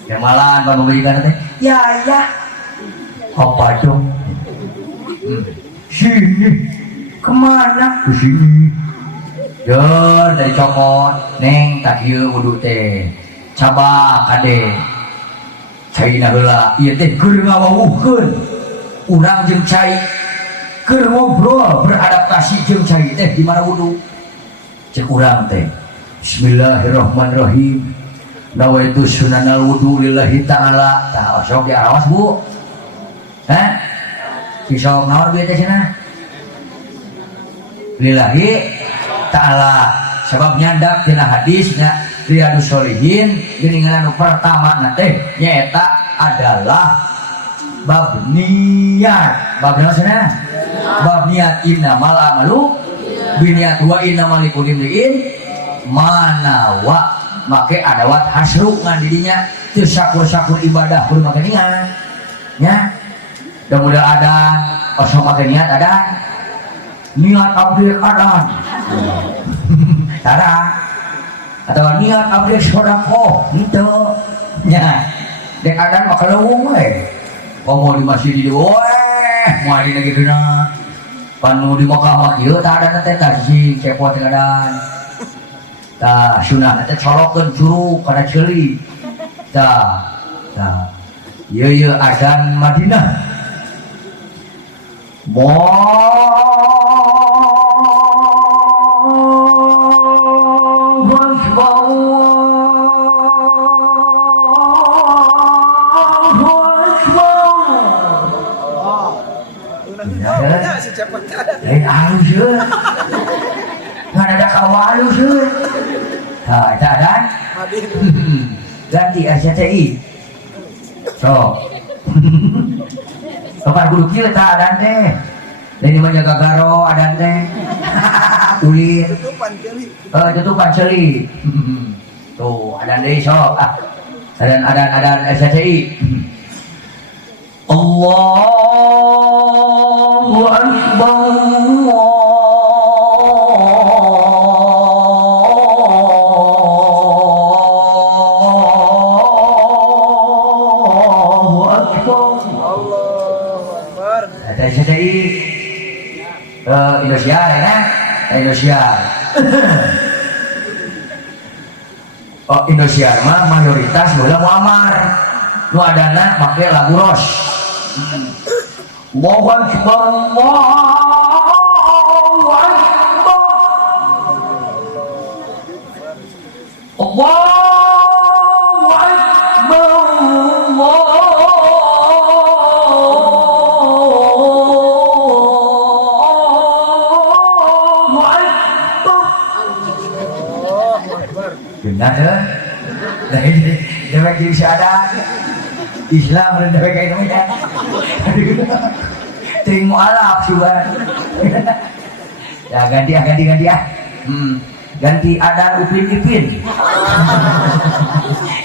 yang malah pamajikan teh ya apa dong sini kemana ke sini jar dari cokot neng tak ieu wudu teh cabak kade caina heula ieu teh keur ngawawuhkeun urang jeung cai keur ngobrol beradaptasi jeung cai teh di mana wudu cek urang teh bismillahirrahmanirrahim nawaitu sunanal wudu lillahi ta'ala tah sok diawas bu kisah naon bieu teh cenah lillahi ta'ala sebab nyandak tina hadisnya Riyadus Sholihin geuningan anu pertama teh nyaeta adalah bab niat. Bab naon cenah? Bab niat innamal amalu biniat wa innamal likulli imri'in manawa. Make adawat hasru ngan didinya teu sakur-sakur ibadah kudu make niat. Nya. Da modal adan, osok make niat adan. Niat abdi adan. Tara atau niat abdi sodako gitu nya dek adan mah kaleuweung we mau di masjid di weh mau di lagi kena panu di Mekah mah ieu tah adan teh tah si cepot teh adan tah sunah teh colokeun curug kana ceuli tah ieu adan Madinah lain halus ya nggak ada kawal halus ya nah itu kan ganti RCTI so kapan kudu kieu tak adan teh lain mah jaga garo adan teh kulit tutupan ceuli tuh adan deui sok adan RCTI Allahu Akbar Allahu Akbar ada RCTI Indonesia ya Indonesia oh Indonesia mah mayoritas bola muamar nu adana make lagu ros Allahu Akbar Allahu Akbar Allahu Akbar Allahu Akbar benar ya dari dewek di ada Islam dan dewek kayak namanya ting mualaf juga ya ganti ya ganti adan upin ipin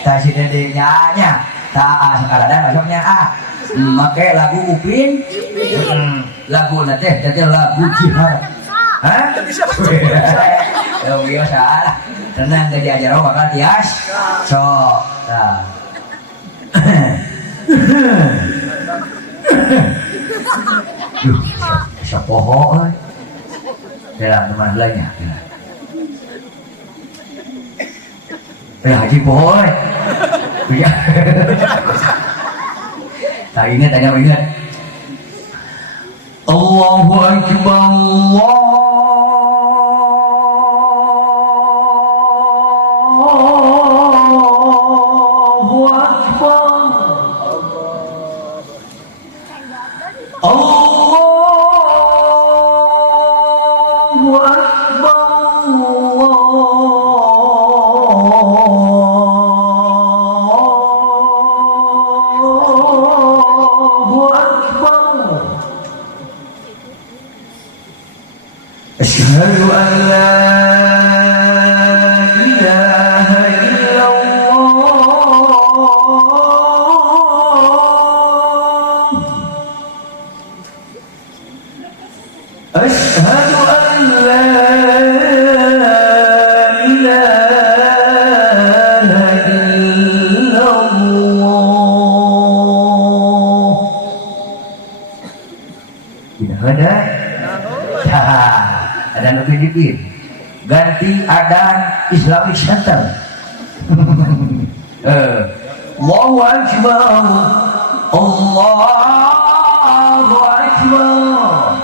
tak si dede nyanya tak adan masuknya make lagu upin lagu nanti jadi lagu jihad ya biasa lah tenang jadi ajar bakal tias so Duh, bisa poho dalam teman belanya haji poho iya tak ingat Allahu Akbar Allahu Asyhadu an la ilaha illallah. Asyhadu an la ilaha illallah. Tidak ada. Ada lebih dikit. Ganti adan Islamic Center. Allahu Akbar. Allahu Akbar.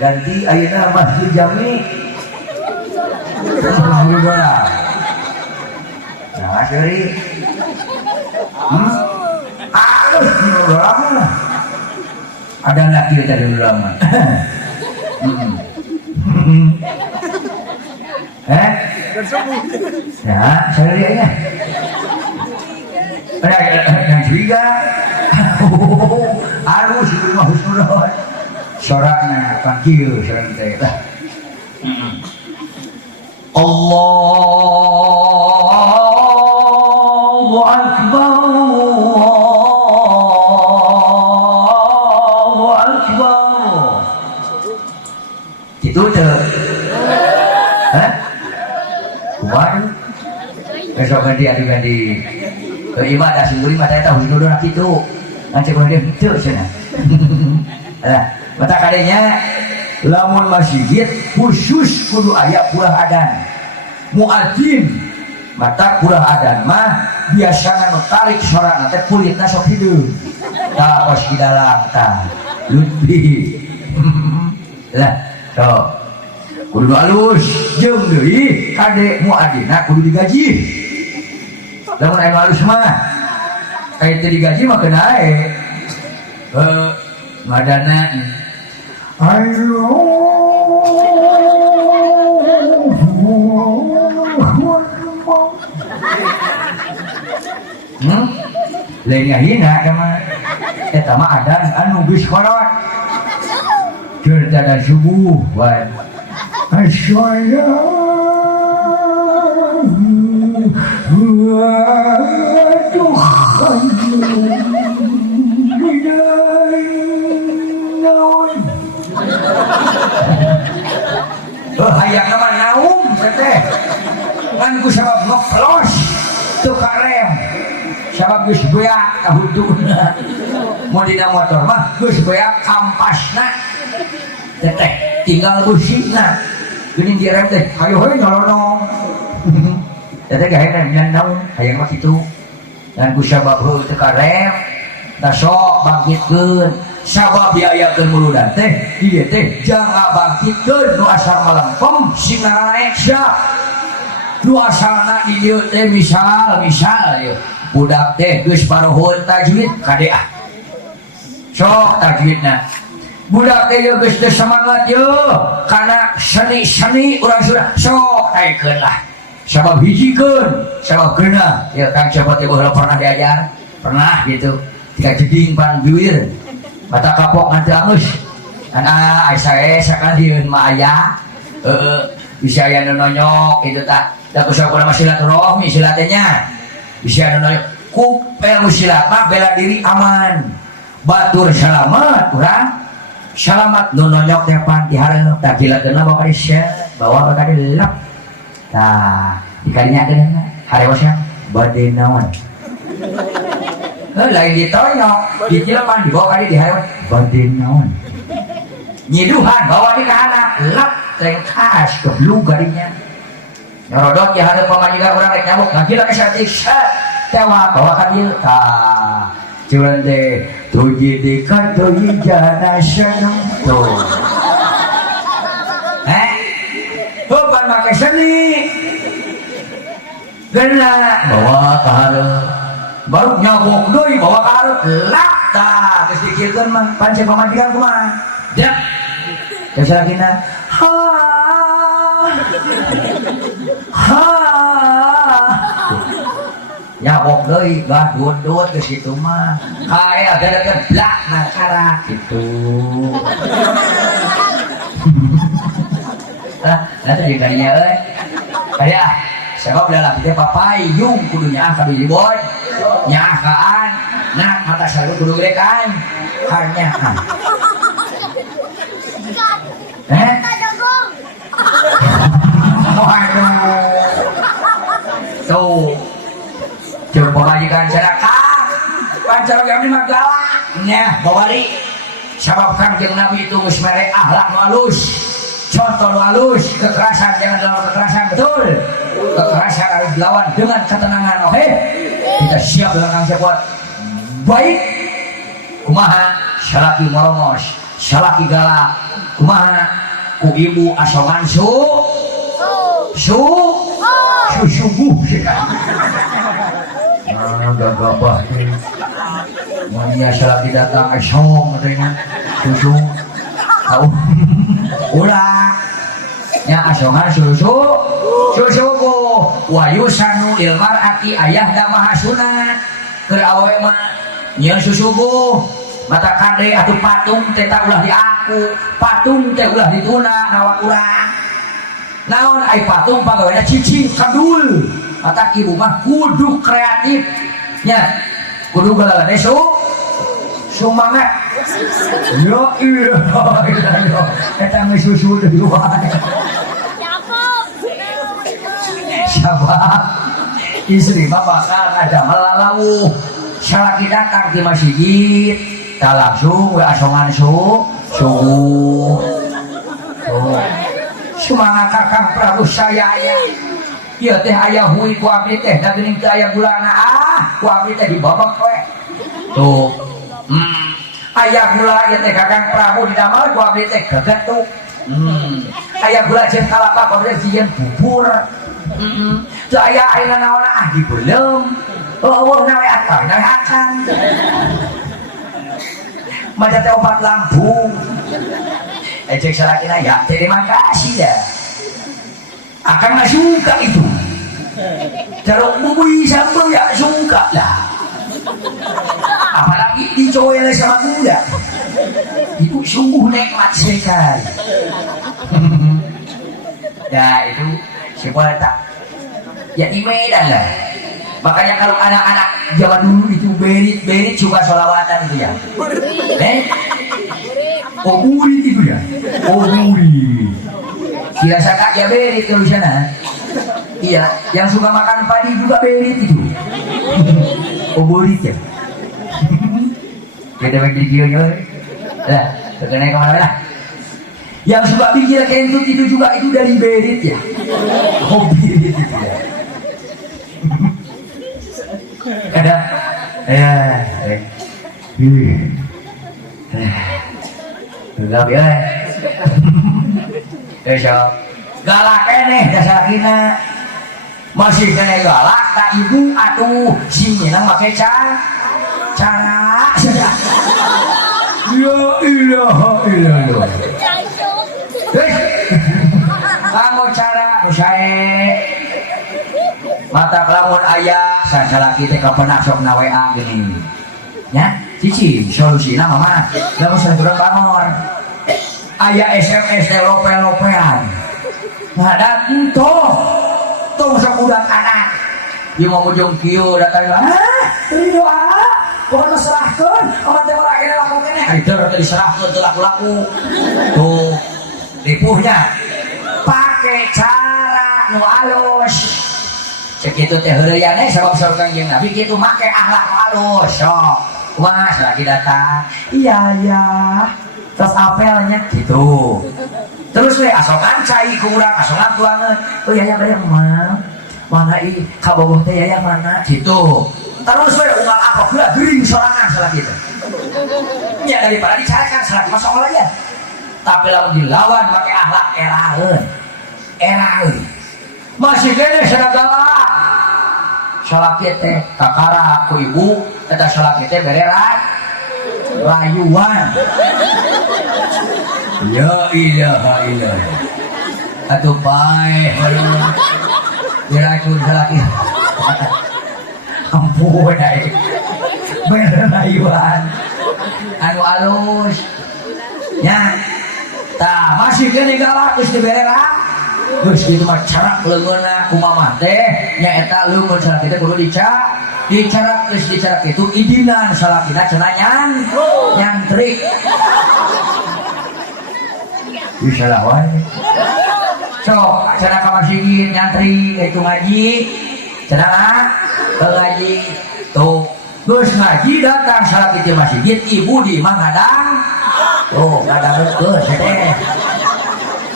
Ganti ayeuna Masjid Jami. Nah, seri. Ada lagi dari ulama. Ya, saya lihatnya. Yang juga. Harus rumah husnul. Soraknya panggil serentak lah. Allahu Akbar. Allahu Akbar. Itu tuh. Waduh, besok ganti Ima dah singguli mata tahu dulu nak itu, nanti kalau dia itu sana. Mata kadenya, lamun masjid khusus kudu ayat purah adan, muadzin mata purah adan mah biasanya tarik sorak nanti kulitnya sok hidup, tak pos di dalam tak, lebih, lah, so. Kudu halus jeung deui kade muadzina kudu digaji. Lamun aya halus mah kayak teu digaji mah kena ae. Madana lain hina mah eta mah adan anu geus kolot. Cerita dan subuh wae. Hayang nama naum teteh ngan ku sabab ngoplos teu karem sabab geus beak ka hutuna mun dina motor mah geus beak kampasna teteh tinggal busina geuning direm teh hayu heuh nyolonong teteh gaena nyandang hayang mah kitu dan ku sabab heuh teu karem da sok bangkitkeun sabab biayakeun muludan teh ieu teh jangan bangkitkeun nu asal malempem sing naek sia nu asalna di dieu teh misal ieu budak teh geus parohon tajwid kade ah sok tajwidna budak teh geus teu semangat ye kana seni-seni urang sudah sok aekeun lah sabab hijikeun sabab geuna ya Kang Cepot teh baheula pernah diajar pernah gitu tika jeding pan biwir mata kapok nganti angeus ana sae sakadieun mah aya bisa aya nu nonyok kitu tah da kusakura mah silaturahmi silatenya bisa anu nonyok ku ilmu silat mah bela diri aman batur selamat urang selamat nu nonyok teh pan dihareup tah diladeuna bawa ka disya bawa ka dilap tah dikadinya geuna harewasna bade naon lain ditonyok dicilepan dibawa ka dihareup bade naon nyiduhan bawa di kana lap lengkas keblug gadinya nyorodot ya hareup pamajikan urang rek nyamuk ngagila ka satiksa tewa bawa ka dieu tah cuman deh tuji dikatoi jana senang tuh bukan pakai seni gena bawa ke hareup baru nyabok doi bawa ke hareup lak tah geus dikirkeun mah pancen pamajikan kumaha dak geus lagina ha ha nyabok deui bah dudut ke situ mah hae ada geblak nah kara gitu nanti juga iya kayak sebab dalam kita papayung kudunya kabili boy nyakaan nak mata selalu kudu gede kan hanya tuh coba pemajikan sedekah pancar kami mah galak nya bawari sabab kanjeng Nabi itu geus mere akhlak nu halus contoh nu halus kekerasan jangan dalam kekerasan betul kekerasan harus dilawan dengan ketenangan oke kita siap dengan kuat baik kumaha salaki morongos salaki galak kumaha ku ibu asongan sungguh gagabah mania salaki datang asong katanya susu tahu ulah nya asongan susu ku wayusanu ilmarati ayah da mahasunat keur awewe mah nyeun susuku mata kade atuh patung teh ulah di aku patung teh ulah dituna nawa urang naon ai patung pagaweana cicing kadul mata ibu mah kudu kreatif nya kudu galana sumangat yo iya eta geus susu di luar siapa istri mah bakal ada melalauh salaki datang di masjid tak langsung we asongan subuh semangat kakang Prabu sayanya ieu teh aya huy ku abdi teh da geuning teu aya gulana ku abdi teh dibabak we tuh aya gula ieu teh kakang Prabu didamel ku abdi teh gagetuk aya gula jeung kalapa ku abdi sieun bubur teu aya ayeuna naonna dibeulem eueuh nawe akal nawe akan macam teh obat lambung ejek salakina ya terima kasih ya akan nggak suka itu kalau bubui sambal ya suka lah apalagi dicoel sama kuda itu sungguh nikmat sekali ya itu siapa tak ya di Medan lah makanya kalau anak-anak zaman dulu itu berit suka sholawatan itu ya burit itu ya burit biasa kak ya berit kalau sana iya yang suka makan padi juga berit itu burit ya kita bagi videonya lah terkena kemana lah yang suka pikir kentut itu juga itu dari berit ya berit itu ya ada enggak ya galak eneh dasar kina masih kena galak tak ibu atuh si minang pakai cara ya ilaha illallah kamu cara nusae mata kelamun ayah sasalaki teh kapan sok na WA gini nya cici solusina mama gak usah turun bangun ayah SMS teh lope-lopean ngadat tuh sok udah anak dia mau ujung kieu datang ini doa pokoknya serahkan amat teh ora kena laku kene haider teh diserahkeun teu laku-laku tuh ripuhnya pakai cara nu alus cek itu teh heureuyan sabab Kanjeng Nabi kitu make akhlak halus sok mas lagi datang iya terus apelnya gitu terus we asokan cai kurang asokan banget oh ya yang mana kabogoh teh ya mana gitu terus we umal apa gula gering sorangan salah gitu ya daripada dicarikan salah masuk aja tapi lamun dilawan pakai akhlak eraeun masih kene sadagala salaki teh kakara ku ibu eta salaki teh bere rayuan ya ilaha illallah atuh bae diracun salaki ampun ae bere rayuan anu alus nya tah masih kene galak geus dibere geus kitu mah carak leungeunna kumaha teh nyaeta leungeun salaki teh kudu dicarak geus dicarak itu idinan salakina cenah nyantrik bisa lah wae so cenah ka masjid nyantri itu ngaji cenah ngaji tuh geus ngaji datang salaki teh masjid ibu di mangadang tuh ngadang geus teh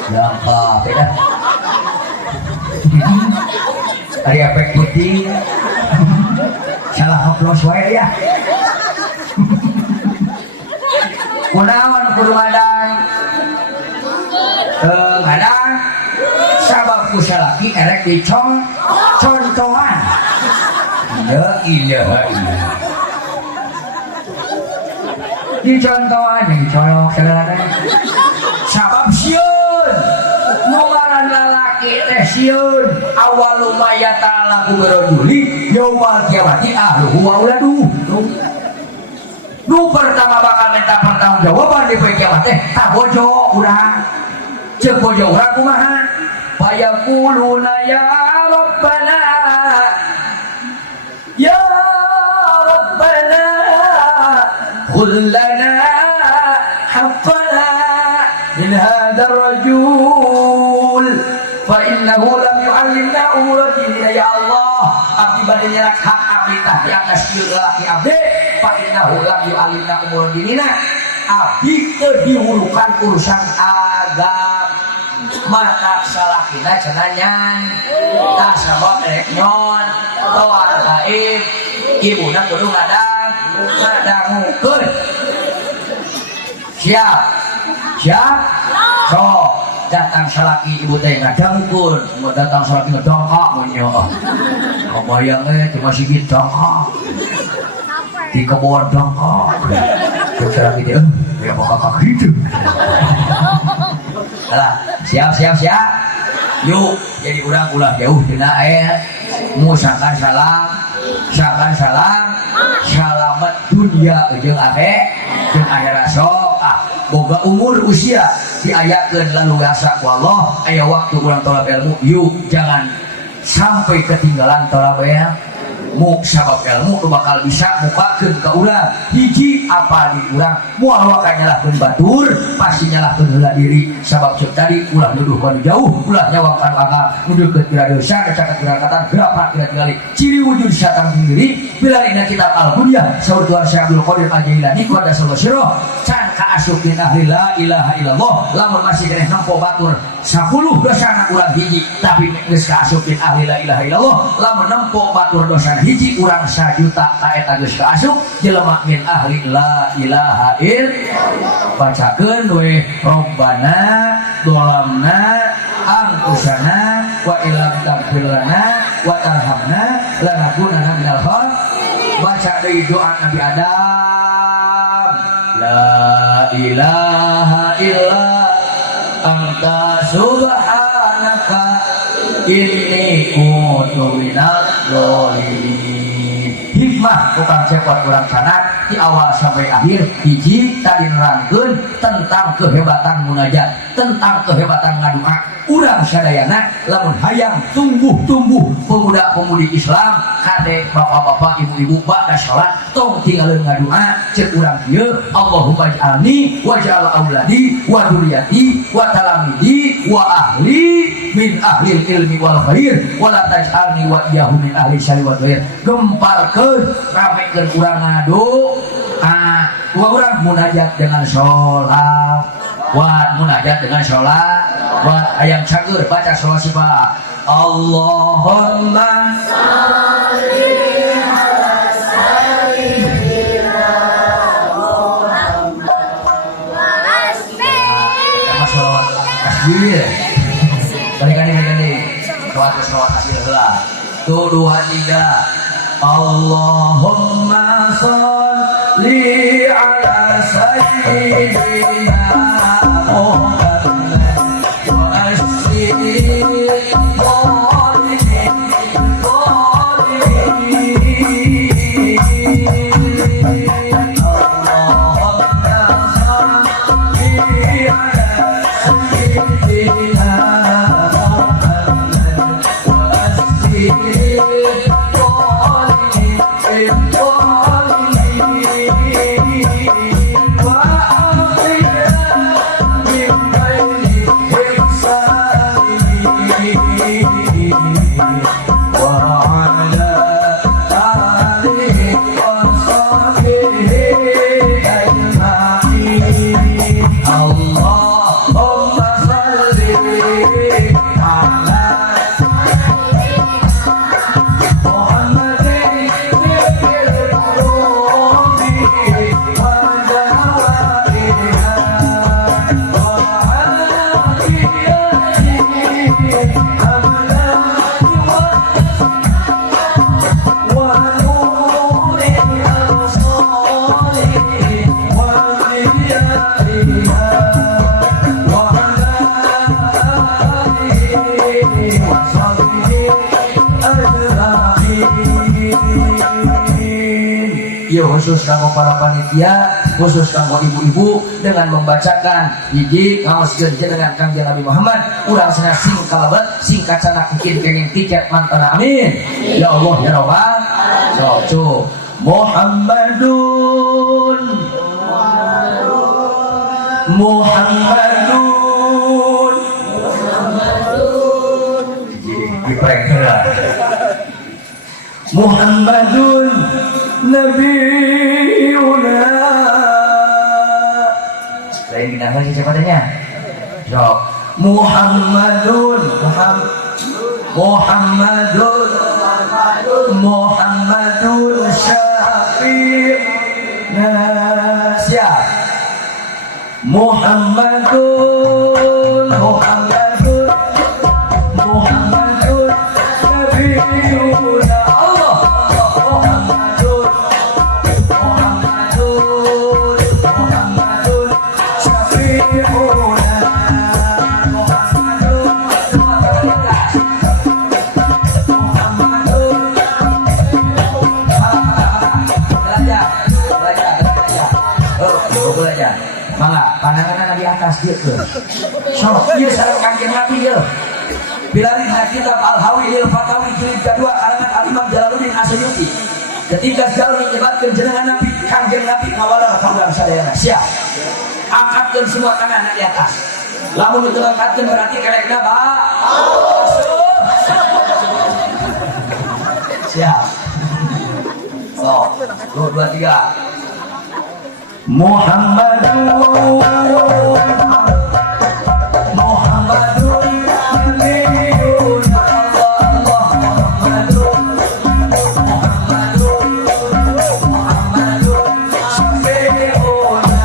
lengkap ya hari efek putih salah haplos wae ya kunaon kudu ngadang ngadang sabab ku salaki erek contohan ya ilaha illallah dicontohan dicolok segala sabab sieun numaran lalaki teh sieun awalu mayata laku berojuli yaumal kiamati ahluhu wa uladuh nu pertama bakal minta pertanggungjawaban di poe kiamat teh tah bojo urang ceuk bojo urang kumaha fayaquluna ya rabbana ya rabbana qul lana haqqana min hadzal rajul fa innahu lam yu'allimna umura dinina ya Allah abdi bade nyerak hak abdi tah di atas ieu laki abdi fa innahu lam yu'allimna umura dinina abdi teu diurukan urusan agama mata salakina cenah tah sabab rek nyon tawar gaib ibuna kudu ngadangukeun siap so datang salaki ibu teh ngadangkeun mau datang salaki ngedongkak mun nya kebayang cuma sigit dongkak di kebon dongkak terus salaki teh ya bakal kitu alah siap yuk jadi urang ulah jauh dina musakan salam salamet dunia jeung akhirat sok boga umur usia diayakeun lalu asa ku Allah aya waktu urang tolab ilmu yuk jangan sampai ketinggalan tolab ilmu sabab ilmu tu bakal bisa mukakeun ka urang hiji apa di urang moal waka nyalahkeun batur pasti nyalahkeun heula diri sabab ceuk tadi ulah nuduh ka jauh ulah nyawang ka akal nuduh ke tira dosa cacat tira kata berapa kira tinggali ciri wujud syaitan sendiri bila dina kitab al-bunyah saur Tuhan Syekh Abdul Qadir Al-Jailani qada sallallahu can ka asukin ahli la ilaha illallah lamun masih keneh nempo batur 10 dosana urang hiji tapi geus ka asukin ahli la ilaha illallah lamun nempo batur dosana hiji urang 1 juta ka eta geus ka asuk jelema min ahli la ilaha illallah bacakeun we robbana dolamna angkusana wa ilam taghfir lana wa tarhamna lanakunanna minal khasirin baca deui doa Nabi Adam la ilaha illa anta subhanaka inni kuntu minadz dzalimin hikmah tukang cepot urang sanad di awal sampai akhir hiji tadi nerangkeun tentang kehebatan munajat tentang kehebatan ngadua urang sadayana lamun hayang tumbuh pemuda-pemudi Islam kade bapak-bapak ibu-ibu ba'da salat tong tinggalin ngadua ceuk urang ieu Allahumma ij'alni waj'al auladi wa dzurriyyati wa talamidi wa ahli min ahli ilmi wal khair wa la taj'alni wa iyyahum min ahli syarri wal khair gemparkeun ramekeun urang ngadu dua orang munajat dengan sholat munajat dengan sholat ayam cagur baca sholat sifat Allahumma salli ala sayyidina Muhammad wa asma sholat asli kali sholat asli lah tuh 2 3 Allahumma salli ala sayyidina Muhammad wa asli Allahumma salli ala sayyidina ya khusus kanggo para panitia, khusus kanggo ibu-ibu dengan membacakan hiji ngaoskeun jenengan Kangjeng Nabi Muhammad urang cenah sing kalebet sing kacana bikin kenging tiket mantana amin ya Allah ya Rabbal alamin. Muhammadun Muhammadun Nabiuna. Saya bintang lagi cepatannya. Sok. Muhammadun Syafi'na. Siap. Muhammadun Nabiuna. Allah. Muhammadun Syafi'una. Belajar. Mangga, pandangan di atas dia tuh. So, dia sareng Kangjeng Nabi dia. Bila lihat kitab Al-Hawi lil Fatawi jilid kedua karangan Al-Imam Jalaluddin Asyuti. Ketika Jalal menyebatkan jenengan Nabi, Kangjeng Nabi ngawala kamulan sadayana. Siap. Angkatkan semua tangan di atas. Lamun itu angkatkan berarti kelekna ba. Siap. So, 2 3. Muhammadun Nabiyyun Allah Muhammadun Syafi'una.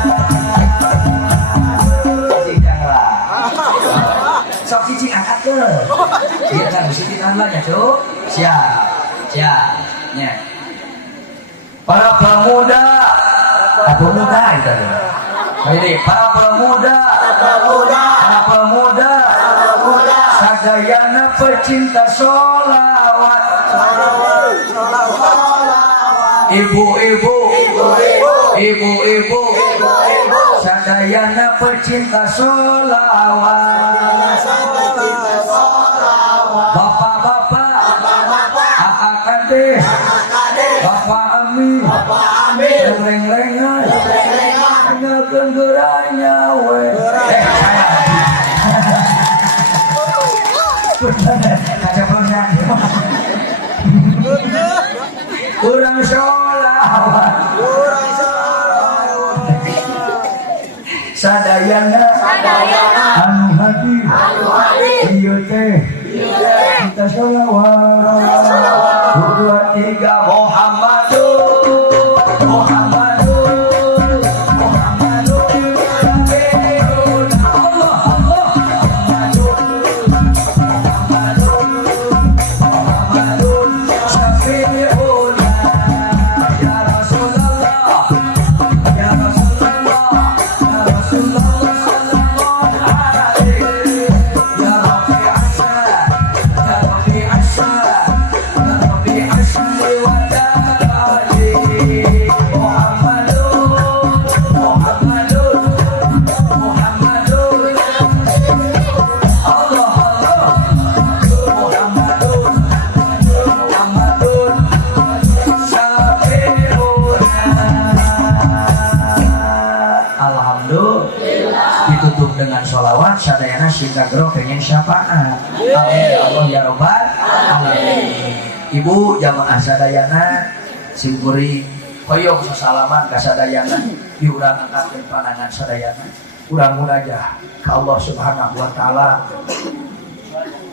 Sok cicing angkat ke. Dia kan bisikin tangannya, Cuk. Siap. Nya. Para pemuda itu. Ini para pemuda sadayana pecinta sholawat. Ibu-ibu sadayana pecinta sholawat. Bapak-bapak, akak-adik, Bapak Amin, leng-lengan, tinggalkan geranya, kaca perusahaan, kurang sholawat, sadayana, anu hati, iya teh, kita sholawat, 2 3 dengan sholawat sadayana singkagro pengen syafaat. Amin ya Allah ya Rabbal alamin. Ibu jamaah sadayana simpuri hoyong sasalaman ka sadayana diurang angkatkeun panangan sadayana urang munajah ka Allah Subhanahu wa taala.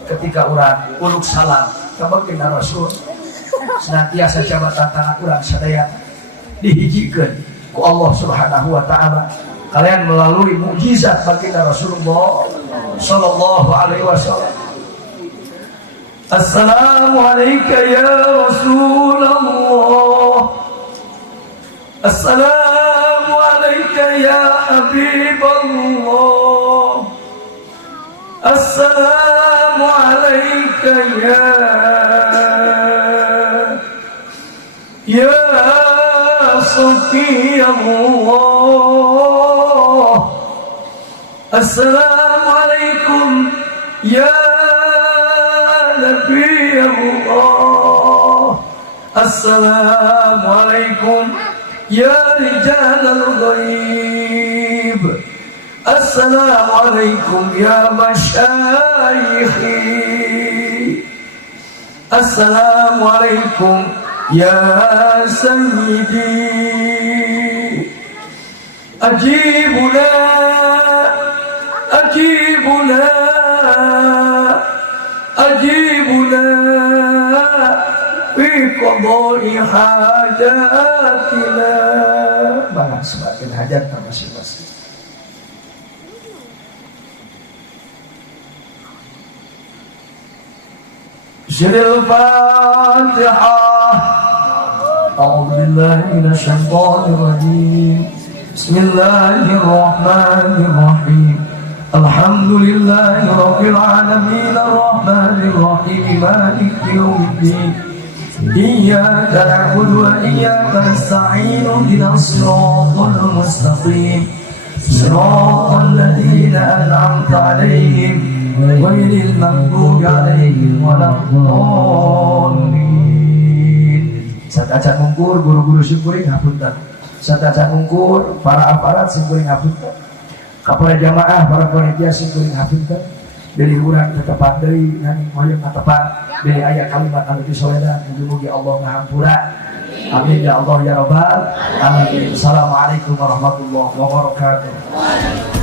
Ketika urang uluk salam ka baginda Rasul senantiasa jabatan tangan urang sadayana dihijikeun ku Allah Subhanahu wa taala. Kalian melalui mukjizat baginda Rasulullah sallallahu alaihi wasallam. Assalamualaikum ya Rasulullah. Assalamualaikum ya Habibullah. Assalamualaikum ya صفي الله السلام عليكم يا نبي الله السلام عليكم يا رجال الغيب السلام عليكم يا مشايخي السلام عليكم يا سيدي أجيبنا أجيبنا أجيبنا في قضاء حاجاتنا. Bahas sebagian hajat masing-masing. Surah Al-Fatihah. A'udzu billahi minasyaitonir rajim. Bismillahirrahmanirrahim. Alhamdulillahi rabbil alamin arrahmanir rahim maliki yaumiddin. Iyyaka na'budu wa iyyaka nasta'in ihdinas siratal mustaqim. Siratal ladzina an'amta 'alaihim ghairil maghdubi 'alaihim waladdallin. Sadacan mungkur guru-guru syukuring hapunten. Sadacan mungkur para aparat syukuring hapunten. Kapal jamaah para panitia syukuring hapunten. Dari urang tetepan deui ngan moyong ngatepan dari aya kalimat anu disoledan mugi-mugi Allah ngahampura. Amin ya Allah ya rabbal alamin. Assalamualaikum warahmatullahi wabarakatuh.